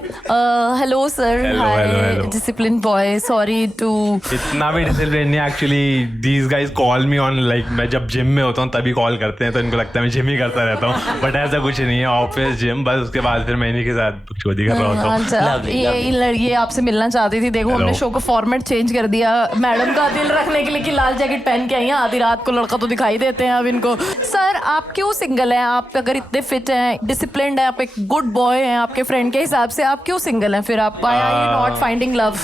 Hello sir, hi discipline boy, sorry too. इतना भी डिसिप्लिन नहीं actually. These guys call me on, like मैं जब जिम में होता हूँ तभी कॉल करते हैं, तो इनको लगता है मैं जिम ही करता रहता हूँ, बट ऐसा कुछ नहीं है। ऑफिस जिम, बस उसके बाद फिर मैं इन्हीं के साथ चोरी कर रहा होता हूँ। अच्छा, ये लड़की आपसे मिलना चाहती थी। देखो हमने शो का फॉर्मेट चेंज कर दिया मैडम का दिल रखने के लिए कि लाल जैकेट पहन के आई हैं। आधी रात को लड़का तो दिखाई देते हैं अब इनको। सर, आप क्यों सिंगल हैं? आप अगर इतने फिट हैं, डिसिप्लिन्ड हैं, आप एक गुड बॉय हैं आपके फ्रेंड के हिसाब से, आप क्यों सिंगल हैं फिर? आप why are you not finding love?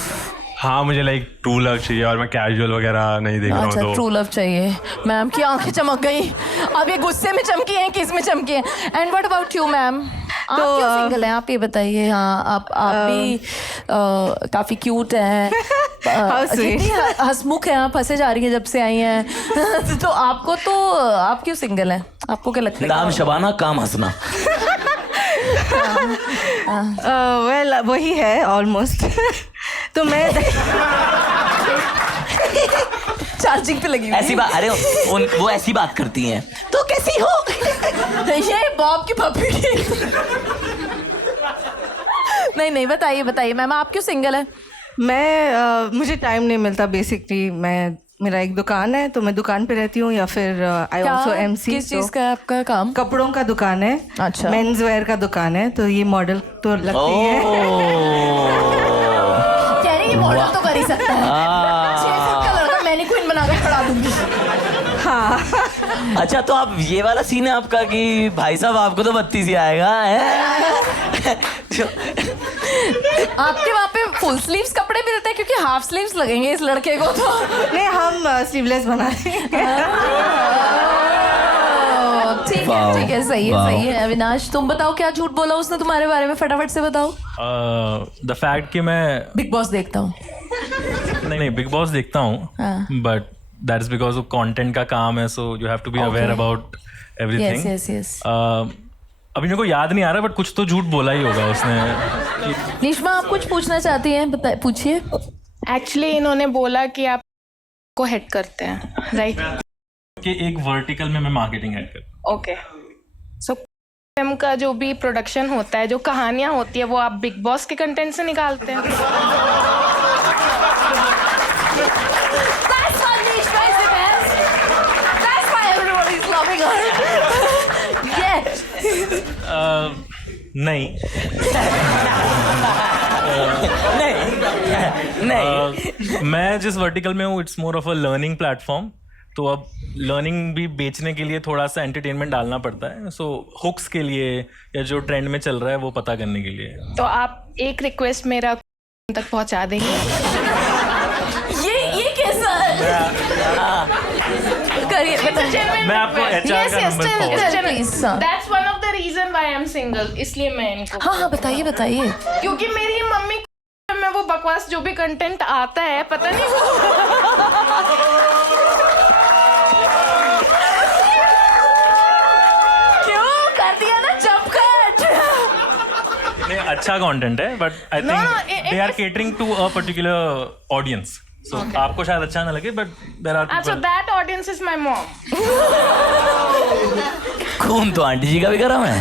हाँ मुझे लाइक ट्रू लव चाहिए और मैं कैजुअल वगैरह नहीं देख रहा हूँ अच्छा तो ट्रू लव चाहिए। मैम की आंखें चमक गई। अब ये गुस्से में चमकी हैं कि इसमें चमकी हैं। And what about you ma'am? आप तो, क्यों सिंगल हैं? आप ये बताइए। हाँ आप भी काफी क्यूट हैं। कितनी हंसमुख हैं आप, हंसे जा रही हैं जब से आई हैं। तो आपको तो आप क्यों सिंगल हैं? आपको क्या लगता है? नाम शबाना, काम हंसना। वेल वही है ऑलमोस्ट। तो मैं चार्जिंग पे लगी हुई। ऐसी बात, अरे वो ऐसी बात करती हैं तो कैसी हो? ये बॉब की पपी। नहीं बताइए बताइए मैम, आप क्यों सिंगल है? मुझे टाइम नहीं मिलता बेसिकली। मेरा एक दुकान है तो मैं दुकान पे रहती हूँ, या फिर आई ऑल्सो एमसी। किस चीज का है आपका काम? कपड़ों का दुकान है। अच्छा। मेंस वेयर का दुकान है, तो ये मॉडल तो लगती है। कह रही है मॉडल तो कर ही सकता है। 6 फुट का लड़का मैनिक्विन बना के खड़ा दूंगी। हाँ। अच्छा तो आप ये वाला सीन है आपका कि भाई साहब आपको तो 32 ही आएगा है? आपके वहाँ पे फुल स्लीव्स कपड़े मिलते हैं? क्योंकि हाफ स्लीव्स लगेंगे इस लड़के को तो। नहीं, हम स्लीवलेस बना रहे हैं। ठीक है सही है। अविनाश तुम बताओ, क्या झूठ बोला उसने तुम्हारे बारे में? फटाफट से बताओ। द फैक्ट कि मैं बिग बॉस देखता हूँ। नहीं बिग बॉस देखता हूँ but that is because of content का काम है, so you have to be aware about everything. Yes. अभी मेरे को याद नहीं आ रहा बट कुछ तो झूठ बोला ही होगा उसने। निश्मा आप कुछ पूछना चाहती हैं? पूछिए। एक्चुअली इन्होंने बोला कि आप को हेड करते हैं, राइट? कि एक वर्टिकल में मैं मार्केटिंग हेड करता हूँ। ओके। सो फिल्म का जो भी प्रोडक्शन होता है, जो कहानियां होती है, वो आप बिग बॉस के कंटेंट से निकालते हैं? That's why Nishma is the best. That's why everybody is loving her. नहीं नहीं। मैं जिस वर्टिकल में हूँ it's more of a learning platform, तो अब लर्निंग भी बेचने के लिए थोड़ा सा एंटरटेनमेंट डालना पड़ता है, सो हुक्स के लिए या जो ट्रेंड में चल रहा है वो पता करने के लिए। तो आप एक रिक्वेस्ट मेरा तक पहुंचा देंगे? ये कैसा करिए? मैं आपको HR का number please. That's one of the reason why I'm single. इसलिए मैं इनको हाँ बताइए। क्योंकि मेरी मम्मी में वो बकवास जो भी कंटेंट आता है, पता नहीं वो क्यों कर दिया ना जंप कट। नहीं अच्छा कंटेंट है but I think they are catering to a particular audience, so आपको शायद अच्छा ना लगे but there are So that audience is my mom. खून तो आंटी जी का भी गरम है।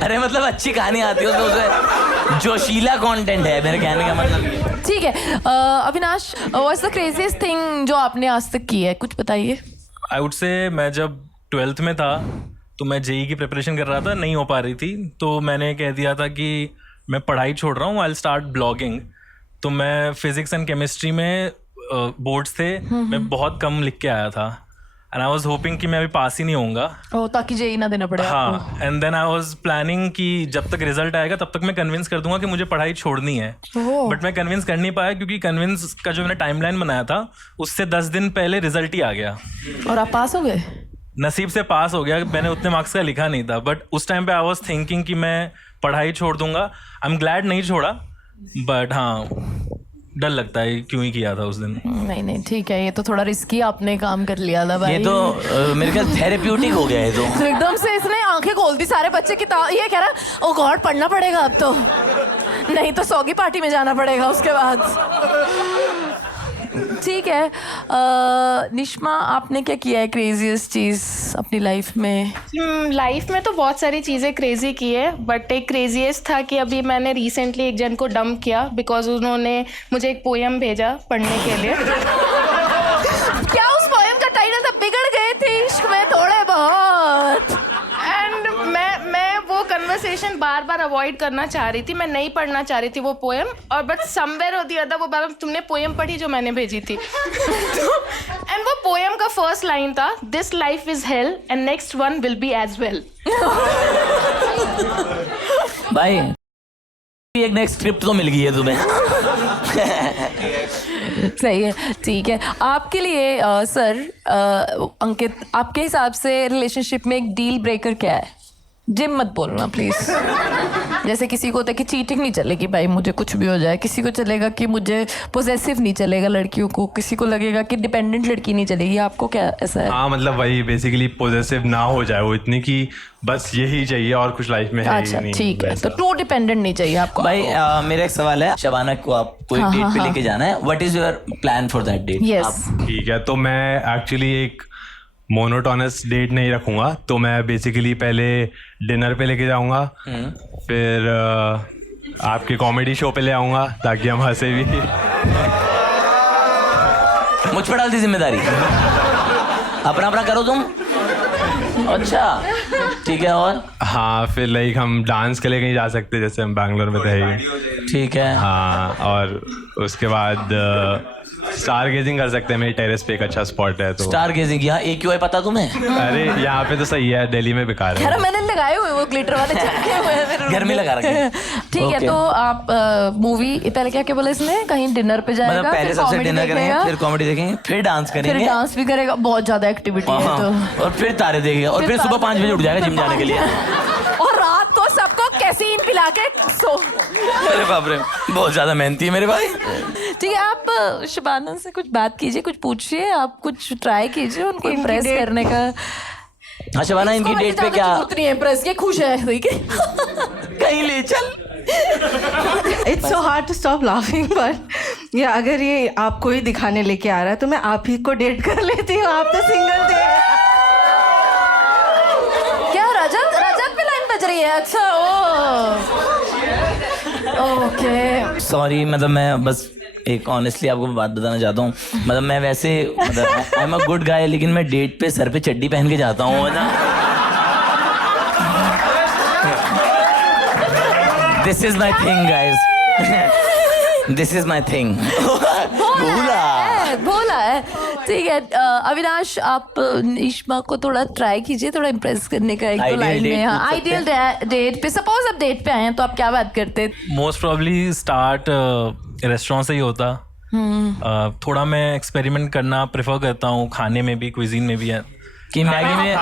अरे मतलब अच्छी कहानी आती है तो उसमें जोशीला कंटेंट है, मेरे कहने का मतलब। ठीक है Avinash, what's the craziest thing जो आपने आज तक की है? कुछ बताइए। आई वुड से मैं जब 12th में था तो मैं जेई की प्रिपरेशन कर रहा था, नहीं हो पा रही थी, तो मैंने कह दिया था कि मैं पढ़ाई छोड़ रहा हूँ, आई विल स्टार्ट ब्लॉगिंग। तो मैं फिजिक्स एंड केमिस्ट्री में बोर्ड्स थे, मैं बहुत कम लिख के आया था एंड आई वाज होपिंग कि मैं अभी पास ही नहीं होऊंगा। ताकि जेई ना देना पड़े। हाँ, and then I was planning कि जब तक रिजल्ट आएगा तब तक मैं कन्विंस कर दूंगा कि मुझे पढ़ाई छोड़नी है, बट मैं कन्विंस कर नहीं पाया क्योंकि कन्विंस का जो मैंने टाइमलाइन बनाया था उससे 10 दिन पहले रिजल्ट ही आ गया। और आप पास हो गए? नसीब से पास हो गया, मैंने उतने मार्क्स का लिखा नहीं था, बट उस टाइम पे आई वाज थिंकिंग कि मैं पढ़ाई छोड़ दूंगा। आई एम ग्लैड नहीं छोड़ा, बट हाँ डर लगता है क्यों ही किया था उस दिन। नहीं ठीक है, ये तो थोड़ा रिस्की आपने काम कर लिया था भाई। ये तो मेरे ख्याल थेरेप्यूटिक हो गया है तो एकदम से इसने आंखें खोल दी। सारे बच्चे किताब ये कह रहा ओ गॉड पढ़ना पड़ेगा अब तो, नहीं तो सौगी पार्टी में जाना पड़ेगा उसके बाद। ठीक है निश्मा, आपने क्या किया है क्रेजीएस्ट चीज अपनी लाइफ में? लाइफ में तो बहुत सारी चीज़ें क्रेजी की है, बट एक क्रेजीएस्ट था कि अभी मैंने रिसेंटली एक जन को डंप किया बिकॉज उन्होंने मुझे एक पोयम भेजा पढ़ने के लिए। क्या उस पोयम का टाइटल था बिगड़ गए थे इश्क में थोड़े बहुत? एंड मैं वो कन्वर्सेशन बार अवॉइड करना चाह रही थी, मैं नहीं पढ़ना चाह रही थी वो पोएम, और बट समवेयर और द अदर वो बार तुमने पोएम पढ़ी जो मैंने भेजी थी। एंड वो पोएम का फर्स्ट लाइन था, this life is hell and next one will be as well. भाई एक नेक्स्ट स्क्रिप्ट तो मिल गई है तुम्हें। सही है, ठीक है। आपके लिए सर अंकित, आपके हिसाब से रिलेशनशिप में एक डील ब्रेकर क्या है? जिम मत बोलना प्लीज। जैसे किसी को होता है कि चीटिंग नहीं चलेगी भाई, मुझे कुछ भी हो जाए। किसी को चलेगा कि मुझे पोजेसिव नहीं चलेगा लड़कियों को, किसी को लगेगा कि डिपेंडेंट लड़की नहीं चलेगी। आपको क्या ऐसा है? हाँ मतलब वही बेसिकली पोजेसिव ना हो जाए वो इतनी कि बस यही चाहिए और कुछ लाइफ में है अच्छा ही नहीं। ठीक है, तो टू डिपेंडेंट नहीं चाहिए आपको। भाई मेरा एक सवाल है, शबाना को आप कोई हाँ, डेट हाँ, पे हाँ। लेके जाना है, what is your plan for that date? Yes, ठीक है, तो मैं एक्चुअली एक मोनोटोनस डेट नहीं रखूंगा, तो मैं बेसिकली पहले डिनर पे लेके जाऊंगा, फिर आपके कॉमेडी शो पे ले आऊंगा ताकि हम हंसे भी। मुझ पर डाल दी जिम्मेदारी, अपना अपना करो तुम। अच्छा ठीक है, और हाँ फिर लाइक हम डांस के लिए कहीं जा सकते हैं, जैसे हम बैंगलोर में थे ही। ठीक है। हाँ, और उसके बाद स्टार गेजिंग कर सकते हैं, मेरी टेरेस पे एक अच्छा स्पॉट है तो। स्टार गेजिंग यहाँ AQI पता तुम्हें? अरे यहाँ पे तो सही है, दिल्ली में बेकार है। यार मैंने लगाए हुए वो ग्लिटर वाले चिपके हुए हैं मेरे घर में लगा रखे हैं। ठीक है, Okay. तो आप मूवी पहले क्या क्या बोला इसने, कहीं डिनर पे जाएगा, मतलब पहले फिर सबसे comedy डिनर करेंगे, देखेगा, फिर कॉमेडी देखेंगे, फिर डांस फिर करेंगे, डांस भी करेगा। बहुत ज्यादा एक्टिविटी है हाँ, तो। और फिर तारे देखेगा, और फिर सुबह 5 बजे उठ जाएगा जिम जाने के लिए। और रात को सबको कैसीन पिला के सो। अरे बाप रे, बहुत ज्यादा मेहनती है मेरे भाई। ठीक है, आप शबाना से कुछ बात कीजिए, कुछ पूछिए, आप कुछ ट्राई कीजिए उनको इनकी इम्प्रेस date- करने का। हाँ शबाना, इनकी इसको डेट पे वैसे क्या ज्यादा जरूरत नहीं है इम्प्रेस की, खुश है ठीक है। कहीं ले चल। It's so hard to stop laughing, but या अगर ये आपको ही दिखाने लेके आ रहा है तो मैं आप ही को डेट कर लेती हूँ, आप तो सिंगल थे। क्या रजत रजत पे लाइन बज रही है? अच्छा ओ ओके। सॉरी, मतलब मैं बस एक ऑनेस्टली आपको बात बताना चाहता हूँ, मतलब मैं वैसे मतलब I am a good guy, लेकिन मैं डेट पे सर पे चड्डी पहन के जाता हूँ ना। This is my thing guys, this is my thing. भोला है। ठीक है, अविनाश आप नीशमा को थोड़ा ट्राई कीजिए, थोड़ा इम्प्रेस करने का, एक दो Ideal लाइन date में। हाँ, पूछ सकते आइडियल डेट पे, सपोज आप डेट पे आए हैं तो आप क्या बात करते? मोस्ट प्रॉब्ली स्टार्ट रेस्टोरेंट से ही होता। थोड़ा मैं एक्सपेरिमेंट करना प्रेफर करता हूँ, खाने में भी, क्विजीन में भी है। कि मैगी में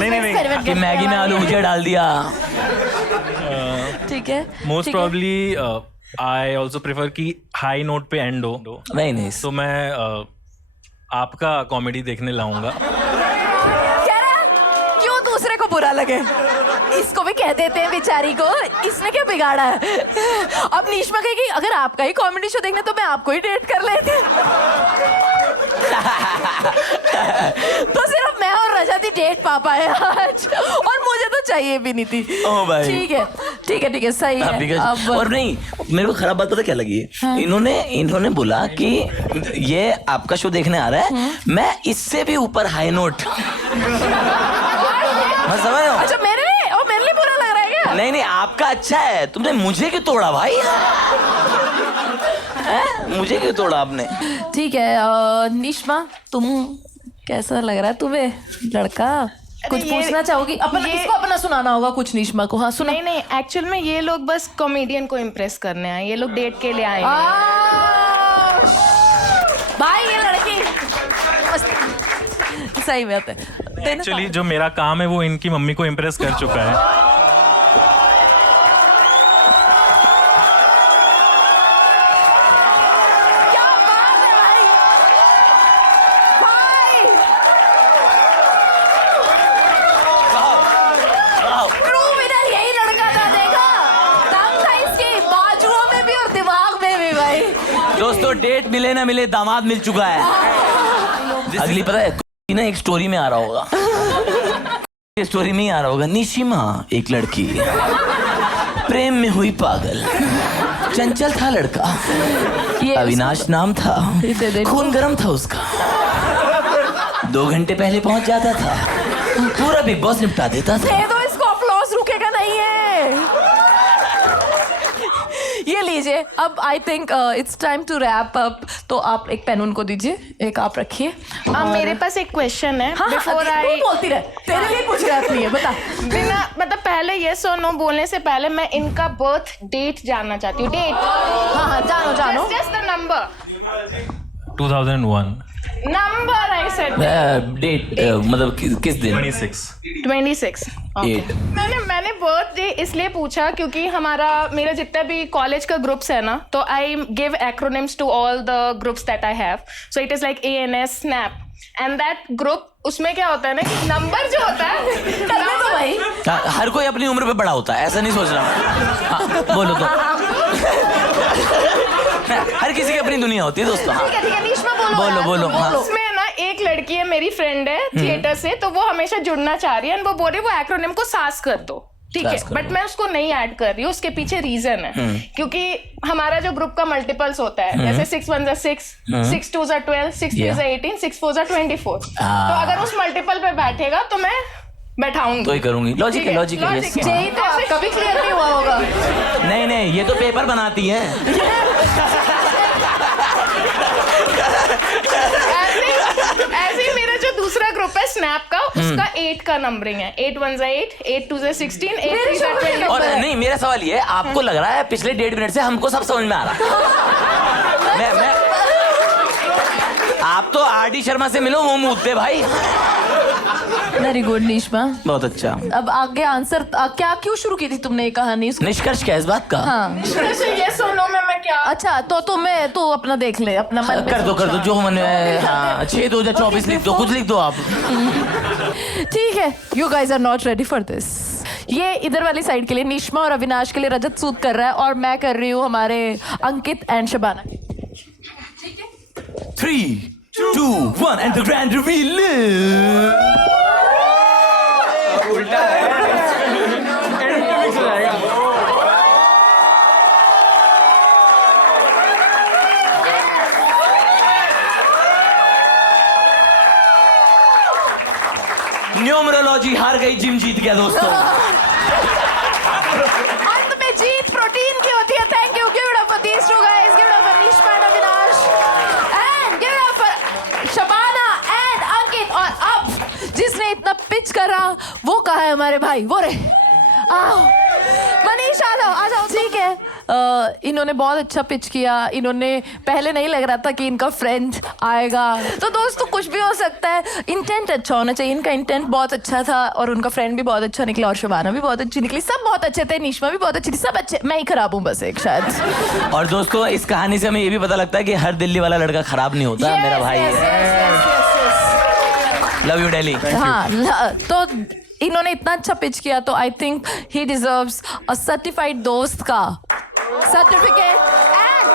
नहीं कि मैगी में आलू भुजिया डाल दिया। ठीक है, most probably I also prefer कि हाई नोट पे एंड हो। Very nice. तो मैं आपका कॉमेडी देखने लाऊंगा। कह रहा क्यों दूसरे को बुरा लगे, इसको भी कह देते हैं बेचारी को, इसने क्या बिगाड़ा है? अब नीशमा कहेगी अगर आपका ही कॉमेडी शो देखने तो मैं आपको ही डेट कर लेती। तो सिर्फ मैं और रजत ही डेट पा पाए आज, और मुझे तो चाहिए भी नहीं थी। ओ भाई। ठीक है ठीक है ठीक है, सही है। अब और नहीं, मेरे को खराब बात पता क्या लगी है? हाँ। इन्होंने बोला कि ये आपका शो देखने आ रहा है, मैं इससे भी ऊपर हाई नोट। मैं समझ रहा हूँ। अच्छा मेरे लिए बुरा लग रहा है क्या? नहीं नहीं, आपका अच्छा है, तुमने मुझे क्यों तोड़ा भाई? मुझे क्यों तोड़ा आपने? ठीक है, नीशमा तुम कैसा लग रहा है तुम्हें लड़का? कुछ ये- पूछना चाहोगी? इसको अपना सुनाना होगा कुछ नीशमा को। हाँ सुना। नहीं एक्चुअल में ये लोग बस कॉमेडियन को इम्प्रेस करने आए, ये लोग डेट के लिए आए हैं। भाई ये लड़की मस्त- सही बात है। एक्चुअली जो मेरा काम है वो इनकी मम्मी को इम्प्रेस कर चुका है। क्या बात है भाई, भाई ट्रू विनर यही लड़का था। देखा, दम था इसकी बाजुओं में भी और दिमाग में भी भाई। दोस्तों, डेट मिले ना मिले, दामाद मिल चुका है। अगली पता है ना, एक स्टोरी में आ रहा होगा, स्टोरी में ही आ रहा होगा। निशिमा एक लड़की प्रेम में हुई पागल, चंचल था लड़का, अविनाश नाम था, खून गर्म था उसका, 2 घंटे पहले पहुंच जाता था, पूरा बिग बॉस निपटा देता था। दे दो इसको, अपलॉज रुकेगा नहीं है। ये लीजिए, अब I think it's time to wrap up. तो आप एक पेन उनको दीजिए, एक आप रखिए। मेरे पास एक क्वेश्चन है। हाँ, बिफोर तू आई बोलती रहे, तेरे लिए पूछ रहा नहीं है, बता। बिना मतलब पहले यस और नो बोलने से पहले मैं इनका बर्थ डेट जानना चाहती हूँ। डेट? हाँ, जानो। Just the number. 2001 number I said. Date मतलब किस दिन? 26। Eight. मैंने बर्थडे इसलिए पूछा क्योंकि मेरा जितना भी कॉलेज का ग्रुप्स है ना, तो I give acronyms to all the groups that I have. So it is like ANS snap and that group, उसमें क्या होता है ना कि नंबर जो होता है करने दो भाई। हर कोई अपनी उम्र पे बड़ा होता है, ऐसा नहीं सोचना। हाँ, बोलो तो। हर किसी की अपनी दुनिया होती है दोस्तों। हाँ। ठीक है नीशमा बोलो। बोलो। हाँ। उसमें ना एक लड़की है, मेरी फ्रेंड है थिएटर से, तो वो हमेशा जुड़ना चाह रही है, वो बोल रही है वो एक्रोनिम को सास कर दो। ठीक है, बट मैं उसको नहीं ऐड कर रही हूँ। उसके पीछे रीजन है क्योंकि हमारा जो ग्रुप का मल्टीपल्स होता है, जैसे 6 1 6, 6 2 12, 6 3 18, 6 4 24। तो अगर उस मल्टीपल पे बैठेगा तो मैं बैठाऊंगी। तो ही करूंगी। लॉजिक है। जेई तो आपका भी क्लियर नहीं हुआ होगा। नहीं, ये तो पेपर बनाती है। ऐसे ही मेरा जो दूसरा ग्रुप है स्नैप का, उसका 8 का नंबरिंग है। 8 1 8, 8 2 16, 8 3 20। और नहीं, मेरा सवाल ये है, आपको लग रहा है पिछले 1.5 मिनट से हमको सब समझ में आ रहा है। मैं आप तो RD शर्मा से मिलो, वो मूदते भाई। वेरी गुड नीशमा, बहुत अच्छा। अब आगे आंसर क्या क्यों शुरू की थी तुमने ये कहानी? निष्कर्ष क्या है इस बात का? हाँ, ये सुनो मैं क्या। अच्छा तो अपना देख ले, अपना मन में कर दो जो मन में। हाँ, 6 2024 लिख दो, कुछ लिख दो आप। ठीक है, you guys are not ready for this. ये इधर वाली साइड के लिए नीशमा और अविनाश के लिए रजत सूद कर रहा है, और मैं कर रही हूँ हमारे अंकित and Shabana. 3 2 1 and the grand reveal. उल्टा है। न्यूमरोलॉजी हार गई, जिम जीत गया दोस्तों। अंत में जीत प्रोटीन की होती है। Thank you, give it up for these two guys, give it up for Nishma and Avinash, and give it up for Shabana and Ankit. और अब जिसने इतना पिच करा वो कहा है हमारे भाई, वो रे आओ मनीष, आ जाओ। ठीक है, इन्होंने बहुत अच्छा पिच किया। इन्होंने पहले नहीं लग रहा था कि इनका फ्रेंड आएगा, तो दोस्तों कुछ भी हो सकता है। इंटेंट अच्छा होना चाहिए। इनका इंटेंट बहुत अच्छा था और उनका फ्रेंड भी बहुत अच्छा निकला, और शबाना भी बहुत अच्छी निकली। सब बहुत अच्छे थे, नीशमा भी बहुत अच्छी थी, सब अच्छे। मैं ही खराब हूँ बस एक शायद। और दोस्तों इस कहानी से हमें ये भी पता लगता है कि हर दिल्ली वाला लड़का खराब नहीं होता। मेरा भाई लव यू दिल्ली। हाँ, तो इन्होंने इतना अच्छा पिच किया, तो आई think he deserves a certified दोस्त का सर्टिफिकेट, एंड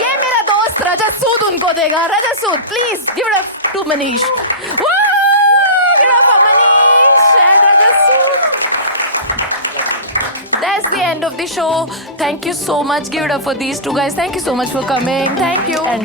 ये मेरा दोस्त रजत सूद उनको देगा। Rajat Sood, please give it up to Manish. Give it up for Manish and Rajat Sood. That's the end of the show. Thank you so much. Give it up for these two guys. Thank you so much for coming. Thank you. And